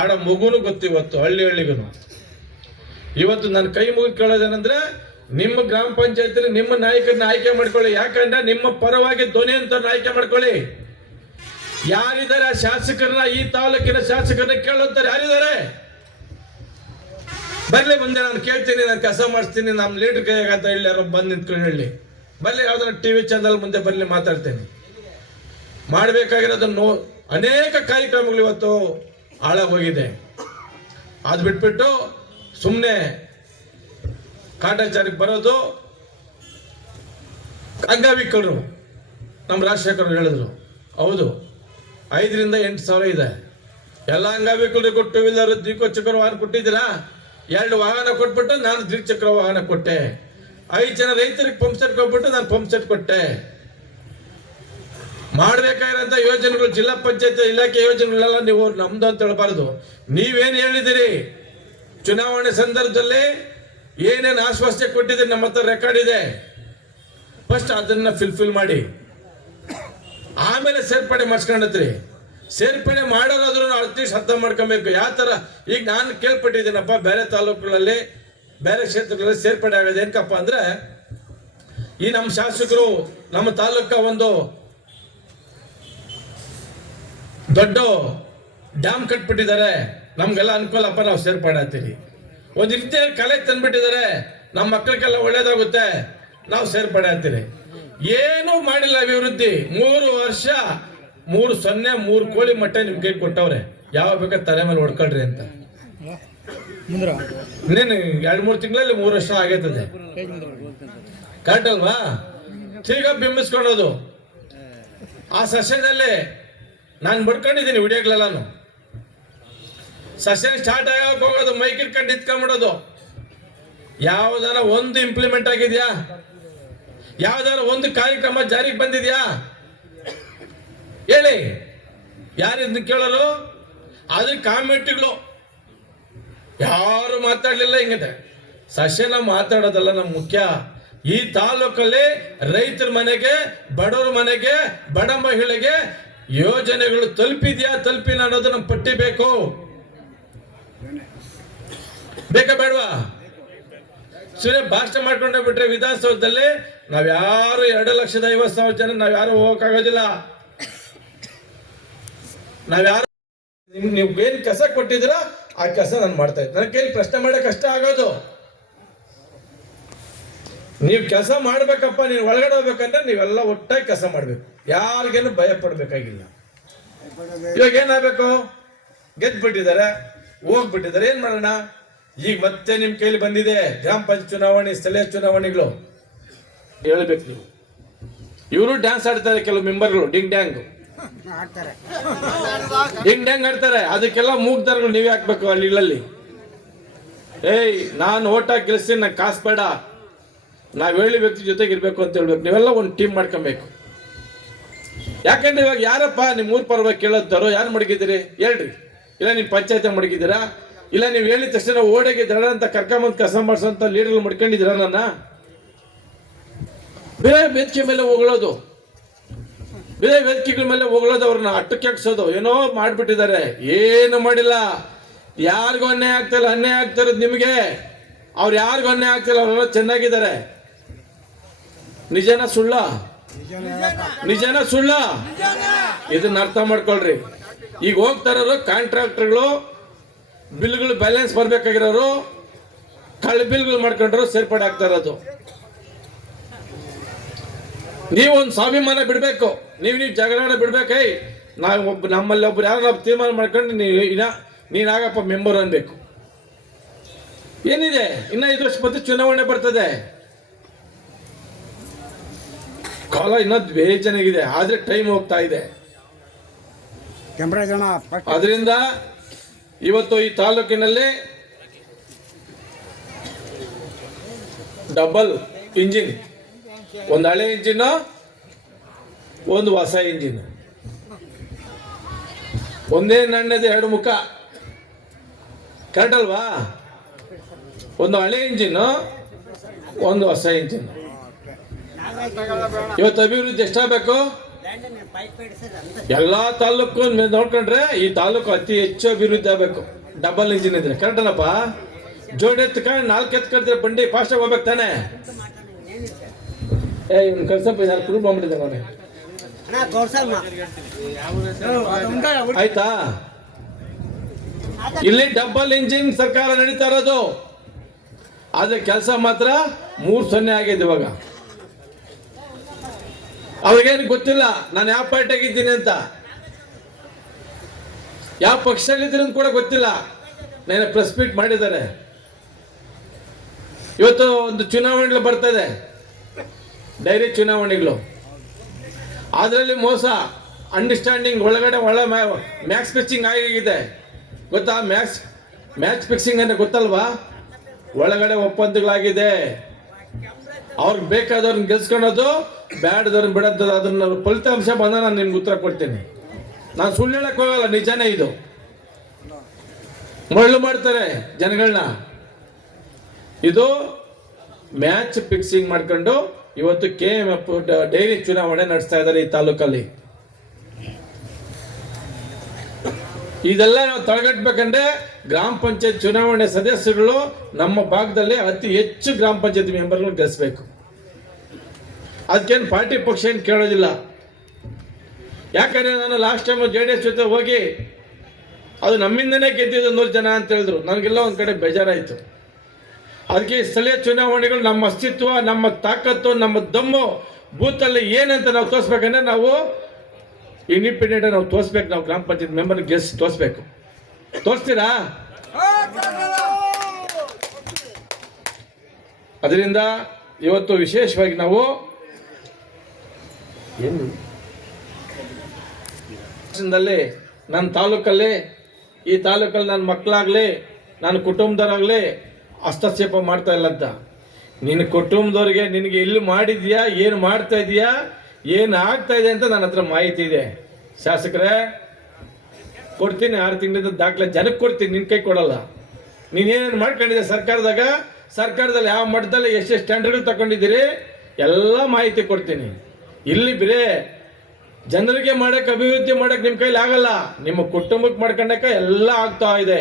ಆಡ ಮಗುನು ಗೊತ್ತು. ಇವತ್ತು ಹಳ್ಳಿಗೂ ಇವತ್ತು ನನ್ನ ಕೈ ಮುಗಿ ಕೇಳೋದೇನೆಂದ್ರೆ, ನಿಮ್ಮ ಗ್ರಾಮ ಪಂಚಾಯತ್ ನಿಮ್ಮ ನಾಯಕರನ್ನ ಆಯ್ಕೆ ಮಾಡ್ಕೊಳ್ಳಿ. ಯಾಕಂದ್ರೆ ನಿಮ್ಮ ಪರವಾಗಿ ಧ್ವನಿ ಅಂತ ಆಯ್ಕೆ ಮಾಡ್ಕೊಳ್ಳಿ. ಯಾರಿದ್ದಾರೆ ಆ ಶಾಸಕರನ್ನ, ಈ ತಾಲೂಕಿನ ಶಾಸಕರನ್ನ ಕೇಳುತ್ತಾರೆ ಯಾರಿದ್ದಾರೆ? ಬರ್ಲಿ ಮುಂದೆ, ನಾನು ಕೇಳ್ತೀನಿ, ನಾನು ಕೆಲಸ ಮಾಡಿಸ್ತೀನಿ, ನಮ್ಮ ಲೀಡರ್ ಕೈಯಾಗಂತ ಹೇಳಿ ಯಾರೋ ಬಂದು ನಿಂತ್ಕೊಂಡು ಹೇಳಿ. ಬರ್ಲಿ, ಯಾವ್ದಾರ ಟಿವಿ ಚಾನಲ್ ಮುಂದೆ ಬರ್ಲಿ, ಮಾತಾಡ್ತೇನೆ. ಮಾಡಬೇಕಾಗಿರೋದನ್ನು ಅನೇಕ ಕಾರ್ಯಕ್ರಮಗಳು ಇವತ್ತು ಹಾಳಾಗೋಗಿದೆ. ಅದು ಬಿಟ್ಬಿಟ್ಟು ಸುಮ್ಮನೆ ಕಾಟಾಚಾರಕ್ಕೆ ಬರೋದು. ಅಂಗವಿಕಲರು ನಮ್ಮ ರಾಜಶೇಖರ್ ಹೇಳಿದ್ರು, ಹೌದು, 5 ರಿಂದ 8 ಸಾವಿರ ಇದೆ. ಎಲ್ಲ ಅಂಗವಿಕಲರಿಗೂ 2 ವೀಲರ್ ದ್ವಿಚಕ್ರ ವಾಹನ ಕೊಟ್ಟಿದ್ದೀರಾ? 2 ವಾಹನ ಕೊಟ್ಬಿಟ್ಟು ನಾನು ದ್ವಿಚಕ್ರ ವಾಹನ ಕೊಟ್ಟೆ. 5 ಜನ ರೈತರಿಗೆ ಪಂಪ್ ಸೆಟ್ ಕೊಟ್ಬಿಟ್ಟು ನಾನು ಪಂಪ್ ಸೆಟ್ ಕೊಟ್ಟೆ. ಮಾಡಬೇಕಾಗಿರೋಂಥ ಯೋಜನೆಗಳು, ಜಿಲ್ಲಾ ಪಂಚಾಯತ್ ಇಲಾಖೆ ಯೋಜನೆಗಳೆಲ್ಲ ನೀವು ನಮ್ದು ಅಂತ ಹೇಳಬಾರದು. ನೀವೇನು ಹೇಳಿದಿರಿ ಚುನಾವಣೆ ಸಂದರ್ಭದಲ್ಲಿ, ಏನೇನು ಆಶ್ವಾಸನೆ ಕೊಟ್ಟಿದ್ದೀರಿ, ನಮ್ಮ ಹತ್ರ ರೆಕಾರ್ಡ್ ಇದೆ. ಫಸ್ಟ್ ಅದನ್ನ ಫಿಲ್ ಮಾಡಿ, ಆಮೇಲೆ ಸೇರ್ಪಡೆ ಮಾಡಿಸ್ಕೊಂಡತ್ರಿ. ಸೇರ್ಪಡೆ ಮಾಡೋರಾದ್ರೂ ಅಟ್ಲೀಸ್ಟ್ ಅರ್ಥ ಮಾಡ್ಕೊಬೇಕು ಯಾವ ಥರ. ಈಗ ನಾನು ಕೇಳ್ಪಟ್ಟಿದ್ದೀನಪ್ಪ, ಬೇರೆ ತಾಲೂಕುಗಳಲ್ಲಿ, ಬೇರೆ ಕ್ಷೇತ್ರಗಳಲ್ಲಿ ಸೇರ್ಪಡೆ ಆಗೋದು ಏನಕ್ಕಪ್ಪ ಅಂದ್ರೆ, ಈ ನಮ್ಮ ಶಾಸಕರು ನಮ್ಮ ತಾಲೂಕ ಒಂದು ದೊಡ್ಡ ಡ್ಯಾಮ್ ಕಟ್ಬಿಟ್ಟಿದ್ದಾರೆ, ನಮ್ಗೆಲ್ಲ ಅನುಕೂಲಪ್ಪ, ನಾವು ಸೇರ್ಪಡೆ ಆಗ್ತೀವಿ. ಒಂದು ರೀತಿಯ ಕಲೆ ತಂದ್ಬಿಟ್ಟಿದ್ದಾರೆ, ನಮ್ಮ ಮಕ್ಕಳಿಗೆಲ್ಲ ಒಳ್ಳೇದಾಗುತ್ತೆ, ನಾವು ಸೇರ್ಪಡೆ ಆಗ್ತೀವಿ. ಏನೂ ಮಾಡಿಲ್ಲ ಅಭಿವೃದ್ಧಿ. 3 ವರ್ಷ 3 ಕೋಳಿ ಮಟ್ಟ ನಿಮ್ಗೆ ಕೊಟ್ಟವ್ರೆ. ಯಾವಾಗ ಬೇಕಾದ್ರೆ ತಲೆ ಮೇಲೆ ಹೊಡ್ಕೊಳ್ರಿ ಅಂತ. ಇನ್ನೇನು 2-3 ತಿಂಗಳಲ್ಲಿ 3 ವರ್ಷ ಆಗೈತದೆ. ಕರೆಕ್ಟ್ ಅಲ್ವಾ? ಈಗ ಬಿಂಬಿಸ್ಕೊಳ್ಳೋದು. ಆ ಸೆಷನಲ್ಲಿ ನಾನು ಬಡ್ಕೊಂಡಿದ್ದೀನಿ ವಿಡಿಯೋಗಳೆಲ್ಲಾನು. ಸೆಷನ್ ಸ್ಟಾರ್ಟ್ ಆಗಕ್ಕೆ ಹೋಗೋದು, ಮೈಕ್ ಇಟ್ಕೊಂಡು ನಿಂತ್ಕೊಂಡ್ಬಿಡೋದು. ಯಾವ್ದಾರ ಒಂದು ಇಂಪ್ಲಿಮೆಂಟ್ ಆಗಿದ್ಯಾ? ಯಾವ್ದಾರ ಒಂದು ಕಾರ್ಯಕ್ರಮ ಜಾರಿಗೆ ಬಂದಿದ್ಯಾ ಹೇಳಿ? ಯಾರಿದ್ನ ಕೇಳೋರು? ಅದ್ರ ಕಾಮೆಂಟ್ಗಳು ಯಾರು ಮಾತಾಡ್ಲಿಲ್ಲ. ಹಿಂಗಿದೆ ಸೆಷನ್ ಮಾತಾಡೋದಲ್ಲ ನಮ್ಮ ಮುಖ್ಯ. ಈ ತಾಲೂಕಲ್ಲಿ ರೈತರ ಮನೆಗೆ, ಬಡವರ ಮನೆಗೆ, ಬಡ ಮಹಿಳೆಗೆ ಯೋಜನೆಗಳು ತಲುಪಿದ್ಯಾ ತಲುಪಿಲ್ಲ ಅನ್ನೋದು ನಮ್ಮ ಪಟ್ಟಿ ಬೇಕು. ಬೇಕಾ ಬೇಡವಾ? ಸುಮ್ಮನೆ ಭಾಷಣ ಮಾಡ್ಕೊಂಡೇ ಬಿಟ್ರೆ ವಿಧಾನಸೌಧದಲ್ಲಿ ನಾವ್ಯಾರು 2,50,000 ಜನ ನಾವ್ಯಾರು ಹೋಗಕ್ಕಾಗೋದಿಲ್ಲ. ನಾವ್ಯಾರು ನೀವು ಏನ್ ಕೆಲಸ ಕೊಟ್ಟಿದ್ದೀರಾ ಆ ಕೆಲಸ ನಾನು ಮಾಡ್ತಾ ಇದ್ದೆ. ನನ್ನ ಕೈಲಿ ಪ್ರಶ್ನೆ ಮಾಡಕ್ ಕಷ್ಟ ಆಗೋದು. ನೀವು ಕೆಲಸ ಮಾಡ್ಬೇಕಪ್ಪ, ನೀವು ಒಳಗಡೆ ಹೋಗ್ಬೇಕಂದ್ರೆ ನೀವೆಲ್ಲ ಒಟ್ಟಾಗಿ ಕೆಲಸ ಮಾಡ್ಬೇಕು. ಯಾರಿಗೇನು ಭಯ ಪಡ್ಬೇಕಾಗಿಲ್ಲ. ಇವಾಗ ಏನಾಗಬೇಕು? ಗೆದ್ಬಿಟ್ಟಿದ್ದಾರೆ, ಹೋಗ್ಬಿಟ್ಟಿದ್ದಾರೆ, ಏನ್ ಮಾಡೋಣ? ಈಗ ಮತ್ತೆ ನಿಮ್ ಕೈಲಿ ಬಂದಿದೆ ಗ್ರಾಮ ಪಂಚಾಯತ್ ಚುನಾವಣೆ, ಸ್ಥಳೀಯ ಚುನಾವಣೆಗಳು. ಹೇಳ್ಬೇಕು ನೀವು. ಇವರು ಡ್ಯಾನ್ಸ್ ಆಡ್ತಾರೆ, ಕೆಲವು ಮೆಂಬರ್ಗಳು ಡಿಂಗ್ ಡ್ಯಾಂಗ್ ಆಡ್ತಾರೆ. ಅದಕ್ಕೆಲ್ಲ ಮೂಗ್ದಾರಗಳು ನೀವೇ ಹಾಕ್ಬೇಕು ಹಳ್ಳಿಗಳಲ್ಲಿ. ಏಯ್, ನಾನು ಓಟ್ ಹಾಕಿ ಗೆಲ್ಸ್ತೀನಿ, ನಂಗೆ ಕಾಸು ಬೇಡ, ನಾವ್ ಹೇಳಿ ವ್ಯಕ್ತಿ ಜೊತೆಗೆ ಇರ್ಬೇಕು ಅಂತ ಹೇಳ್ಬೇಕು. ನೀವೆಲ್ಲ ಒಂದು ಟೀಮ್ ಮಾಡ್ಕೊಬೇಕು. ಯಾಕಂದ್ರೆ ಇವಾಗ ಯಾರಪ್ಪ ನಿಮ್ಮ ಊರ್ ಪರವಾಗಿ ಕೇಳೋದಾರೋ, ಯಾರು ಮಡಗಿದ್ದೀರಿ ಹೇಳ್ರಿ? ಇಲ್ಲ ನಿಮ್ಮ ಪಂಚಾಯತ್ ಮಡಗಿದ್ದೀರಾ? ಇಲ್ಲ ನೀವು ಹೇಳಿದ ತಕ್ಷಣ ಓಡೆಗೆ ದಡ ಅಂತ ಕರ್ಕೊಂಬಂದು ಕಸ ಮಾಡಿಸೋಂಥ ಲೀಡರ್ಗಳು ಮಾಡ್ಕೊಂಡಿದ್ದೀರ ನನ್ನ ಬೇರೆ ವೇದಿಕೆ ಮೇಲೆ ಹೋಗಳೋದು, ಬೇರೆ ವೇದಿಕೆಗಳ ಮೇಲೆ ಹೋಗಳೋದು, ಅವ್ರನ್ನ ಅಟ್ಟಕ್ಕೆ ಹಾಕ್ಸೋದು, ಏನೋ ಮಾಡಿಬಿಟ್ಟಿದ್ದಾರೆ. ಏನು ಮಾಡಿಲ್ಲ. ಯಾರಿಗೂ ಅನ್ಯಾಯ ಆಗ್ತಿಲ್ಲ. ಅನ್ಯಾಯ ಆಗ್ತಿರೋದು ನಿಮಗೆ. ಅವ್ರು ಯಾರಿಗೂ ಅನ್ಯಾಯ ಆಗ್ತಿಲ್ಲ. ಅವರೆಲ್ಲ ಚೆನ್ನಾಗಿದ್ದಾರೆ. ನಿಜನ ಸುಳ್ಳ? ನಿಜನ ಸುಳ್ಳ? ಇದನ್ನ ಅರ್ಥ ಮಾಡ್ಕೊಳ್ರಿ. ಈಗ ಹೋಗ್ತಾ ಇರೋರು ಕಾಂಟ್ರಾಕ್ಟರ್ಗಳು, ಬಿಲ್ಗಳು ಬ್ಯಾಲೆನ್ಸ್ ಬರ್ಬೇಕಾಗಿರೋರು ಕಳ್ಳ ಬಿಲ್ಗಳು ಮಾಡ್ಕೊಂಡ್ರು ಸೇರ್ಪಡೆ ಆಗ್ತಾ ಇರೋದು. ನೀವು ಒಂದು ಸ್ವಾಭಿಮಾನ ಬಿಡ್ಬೇಕು. ನೀವು ಜಗಳಾಡ ಬಿಡ್ಬೇಕೈ. ನಾವು ನಮ್ಮಲ್ಲಿ ಒಬ್ರು ಯಾರು ನಾವು ತೀರ್ಮಾನ ಮಾಡ್ಕೊಂಡು ನೀನಾಗಪ್ಪ ಮೆಂಬರ್ ಅನ್ಬೇಕು. ಏನಿದೆ, ಇನ್ನ 5 ವರ್ಷ ಮತ್ತೆ ಚುನಾವಣೆ ಬರ್ತದೆ. ಕಾಲ ಇನ್ನೊಂದು ಬೇಜಾನಾಗಿದೆ, ಆದ್ರೆ ಟೈಮ್ ಹೋಗ್ತಾ ಇದೆ. ಅದರಿಂದ ಇವತ್ತು ಈ ತಾಲೂಕಿನಲ್ಲಿ ಡಬಲ್ ಇಂಜಿನ್, ಒಂದು ಹಳೆ ಇಂಜಿನ್, ಒಂದು ಹೊಸ ಇಂಜಿನ್, ಒಂದೇ ನಾಣ್ಯದ 2 ಮುಖ. ಕರೆಕ್ಟ್ ಅಲ್ವಾ? ಒಂದು ಹಳೆ ಇಂಜಿನ್, ಒಂದು ಹೊಸ ಇಂಜಿನ್. ಇವತ್ತು ಅಭಿವೃದ್ಧಿ ಎಷ್ಟಾಗಬೇಕು? ಎಲ್ಲಾ ತಾಲೂಕು ನೋಡ್ಕೊಂಡ್ರೆ ಈ ತಾಲೂಕು ಅತಿ ಹೆಚ್ಚು ಅಭಿವೃದ್ಧಿ ಆಗಬೇಕು. ಡಬಲ್ ಇಂಜಿನ್ ಇದ್ರೆ ಕರೆಕ್ಟ್ ಅಲ್ಲಪ್ಪ? ಜೋಡಿ ಎತ್ಕೊಂಡು 4 ಎತ್ಕೊಂಡ್ರೆ ಬಂಡಿ ಫಾಸ್ಟ್ ಆಗಿ ಹೋಗ್ಬೇಕು ತಾನೆ? ಇವ್ನು ಕಳ್ಸಪ್ಪ, ನಾನು ಪ್ರೂವ್ ಮಾಡ್ಬಿಟ್ಟಿದ್ದೆ ನೋಡಿ. ಆಯ್ತಾ? ಇಲ್ಲಿ ಡಬಲ್ ಇಂಜಿನ್ ಸರ್ಕಾರ ನಡೀತಾ ಇರೋದು. ಆದ್ರೆ ಕೆಲಸ ಮಾತ್ರ 3-0 ಆಗಿದೆ ಇವಾಗ. ಅವ್ರಿಗೇನು ಗೊತ್ತಿಲ್ಲ ನಾನು ಯಾವ ಪಾರ್ಟಿಯಾಗಿದ್ದೀನಿ ಅಂತ, ಯಾವ ಪಕ್ಷದಲ್ಲಿದ್ದೀನಿ ಅಂತ ಕೂಡ ಗೊತ್ತಿಲ್ಲ. ನಾನು ಪ್ರೆಸ್ ಮೀಟ್ ಮಾಡಿದ್ದಾರೆ. ಇವತ್ತು ಒಂದು ಚುನಾವಣೆಗಳು ಬರ್ತದೆ, ಡೈರಿ ಚುನಾವಣೆಗಳು. ಅದರಲ್ಲಿ ಮೋಸ, ಅಂಡರ್ಸ್ಟ್ಯಾಂಡಿಂಗ್ ಒಳಗಡೆ ಮ್ಯಾಚ್ ಫಿಕ್ಸಿಂಗ್ ಆಗಿದೆ. ಗೊತ್ತಾ? ಮ್ಯಾಚ್ ಫಿಕ್ಸಿಂಗ್ ಅಂದ್ರೆ ಗೊತ್ತಲ್ವಾ? ಒಳಗಡೆ ಒಪ್ಪಂದಗಳಾಗಿದೆ. ಅವ್ರಿಗೆ ಬೇಕಾದವ್ರನ್ನ ಗೆಲ್ಸ್ಕೊಳೋದು, ಬ್ಯಾಡದವ್ರನ್ನ ಬಿಡೋದು. ಅದನ್ನ ಫಲಿತಾಂಶ ಬಂದ ನಾನು ನಿಮ್ಗೆ ಉತ್ತರ ಕೊಡ್ತೀನಿ. ನಾನು ಸುಳ್ಳು ಹೇಳಕ್ ಹೋಗಲ್ಲ, ನಿಜನೇ ಇದು. ಮರಳು ಮಾಡ್ತಾರೆ ಜನಗಳನ್ನ. ಇದು ಮ್ಯಾಚ್ ಫಿಕ್ಸಿಂಗ್ ಮಾಡ್ಕೊಂಡು ಇವತ್ತು KMF ಡೈರಿ ಚುನಾವಣೆ ನಡೆಸ್ತಾ ಇದ್ದಾರೆ ಈ ತಾಲೂಕಲ್ಲಿ. ಇದೆಲ್ಲ ನಾವು ತಡೆಗಟ್ಟಬೇಕಂದ್ರೆ ಗ್ರಾಮ ಪಂಚಾಯತ್ ಚುನಾವಣೆ ಸದಸ್ಯರುಗಳು ನಮ್ಮ ಭಾಗದಲ್ಲಿ ಅತಿ ಹೆಚ್ಚು ಗ್ರಾಮ ಪಂಚಾಯತ್ ಮೆಂಬರ್ಗಳು ಗೆಲ್ಲಿಸಬೇಕು. ಅದಕ್ಕೇನು ಪಾರ್ಟಿ ಪಕ್ಷ ಏನು ಕೇಳೋದಿಲ್ಲ. ಯಾಕಂದ್ರೆ ನಾನು ಲಾಸ್ಟ್ ಟೈಮ್ JDS ಜೊತೆ ಹೋಗಿ ಅದು ನಮ್ಮಿಂದನೇ ಗೆದ್ದಿದ್ದು 100 ಜನ ಅಂತ ಹೇಳಿದ್ರು. ನನಗೆಲ್ಲ ಒಂದು ಕಡೆ ಬೇಜಾರಾಯಿತು. ಅದಕ್ಕೆ ಸ್ಥಳೀಯ ಚುನಾವಣೆಗಳು ನಮ್ಮ ಅಸ್ತಿತ್ವ, ನಮ್ಮ ತಾಕತ್ತು, ನಮ್ಮ ದಮ್ಮು ಬೂತಲ್ಲಿ ಏನಂತ ನಾವು ತೋರಿಸ್ಬೇಕಂದ್ರೆ ನಾವು ಇಂಡಿಪೆಂಡೆಂಟ್ ನಾವು ತೋರಿಸ್ಬೇಕು. ನಾವು ಗ್ರಾಮ ಪಂಚಾಯತ್ ಮೆಂಬರ್ ಗೆಲ್ಸಿ ತೋರಿಸ್ಬೇಕು. ತೋರಿಸ್ತೀರಾ? ಅದರಿಂದ ಇವತ್ತು ವಿಶೇಷವಾಗಿ ನಾವು ನನ್ನ ತಾಲೂಕಲ್ಲಿ, ಈ ತಾಲೂಕಲ್ಲಿ ನನ್ನ ಮಕ್ಕಳಾಗಲಿ, ನನ್ನ ಕುಟುಂಬದವರಾಗಲಿ ಹಸ್ತಕ್ಷೇಪ ಮಾಡ್ತಾ ಇಲ್ಲ ಅಂತ. ನಿನ್ನ ಕುಟುಂಬದವ್ರಿಗೆ ನಿನಗೆ ಎಲ್ಲಿ ಮಾಡಿದ್ಯಾ, ಏನು ಮಾಡ್ತಾ ಇದೀಯಾ, ಏನು ಆಗ್ತಾ ಇದೆ ಅಂತ ನನ್ನ ಹತ್ರ ಮಾಹಿತಿ ಇದೆ. ಶಾಸಕರೇ ಕೊಡ್ತೀನಿ, 6 ತಿಂಗಳಿಂದ ದಾಖಲೆ ಜನಕ್ಕೆ ಕೊಡ್ತೀನಿ, ನಿನ್ನ ಕೈ ಕೊಡಲ್ಲ. ನೀನೇನೇನು ಮಾಡ್ಕೊಂಡಿದ್ದೆ ಸರ್ಕಾರದಲ್ಲಿ ಯಾವ ಮಟ್ಟದಲ್ಲಿ ಎಷ್ಟೆಷ್ಟು ಟೆಂಡರ್ಗಳು ತಗೊಂಡಿದ್ದೀರಿ ಎಲ್ಲ ಮಾಹಿತಿ ಕೊಡ್ತೀನಿ. ಇಲ್ಲಿ ಬೇರೆ ಜನರಿಗೆ ಮಾಡಕ್ಕೆ, ಅಭಿವೃದ್ಧಿ ಮಾಡಕ್ಕೆ ನಿಮ್ಮ ಕೈಲಿ ಆಗಲ್ಲ. ನಿಮ್ಮ ಕುಟುಂಬಕ್ಕೆ ಮಾಡ್ಕೊಂಡಕ್ಕೆ ಎಲ್ಲ ಆಗ್ತಾ ಇದೆ.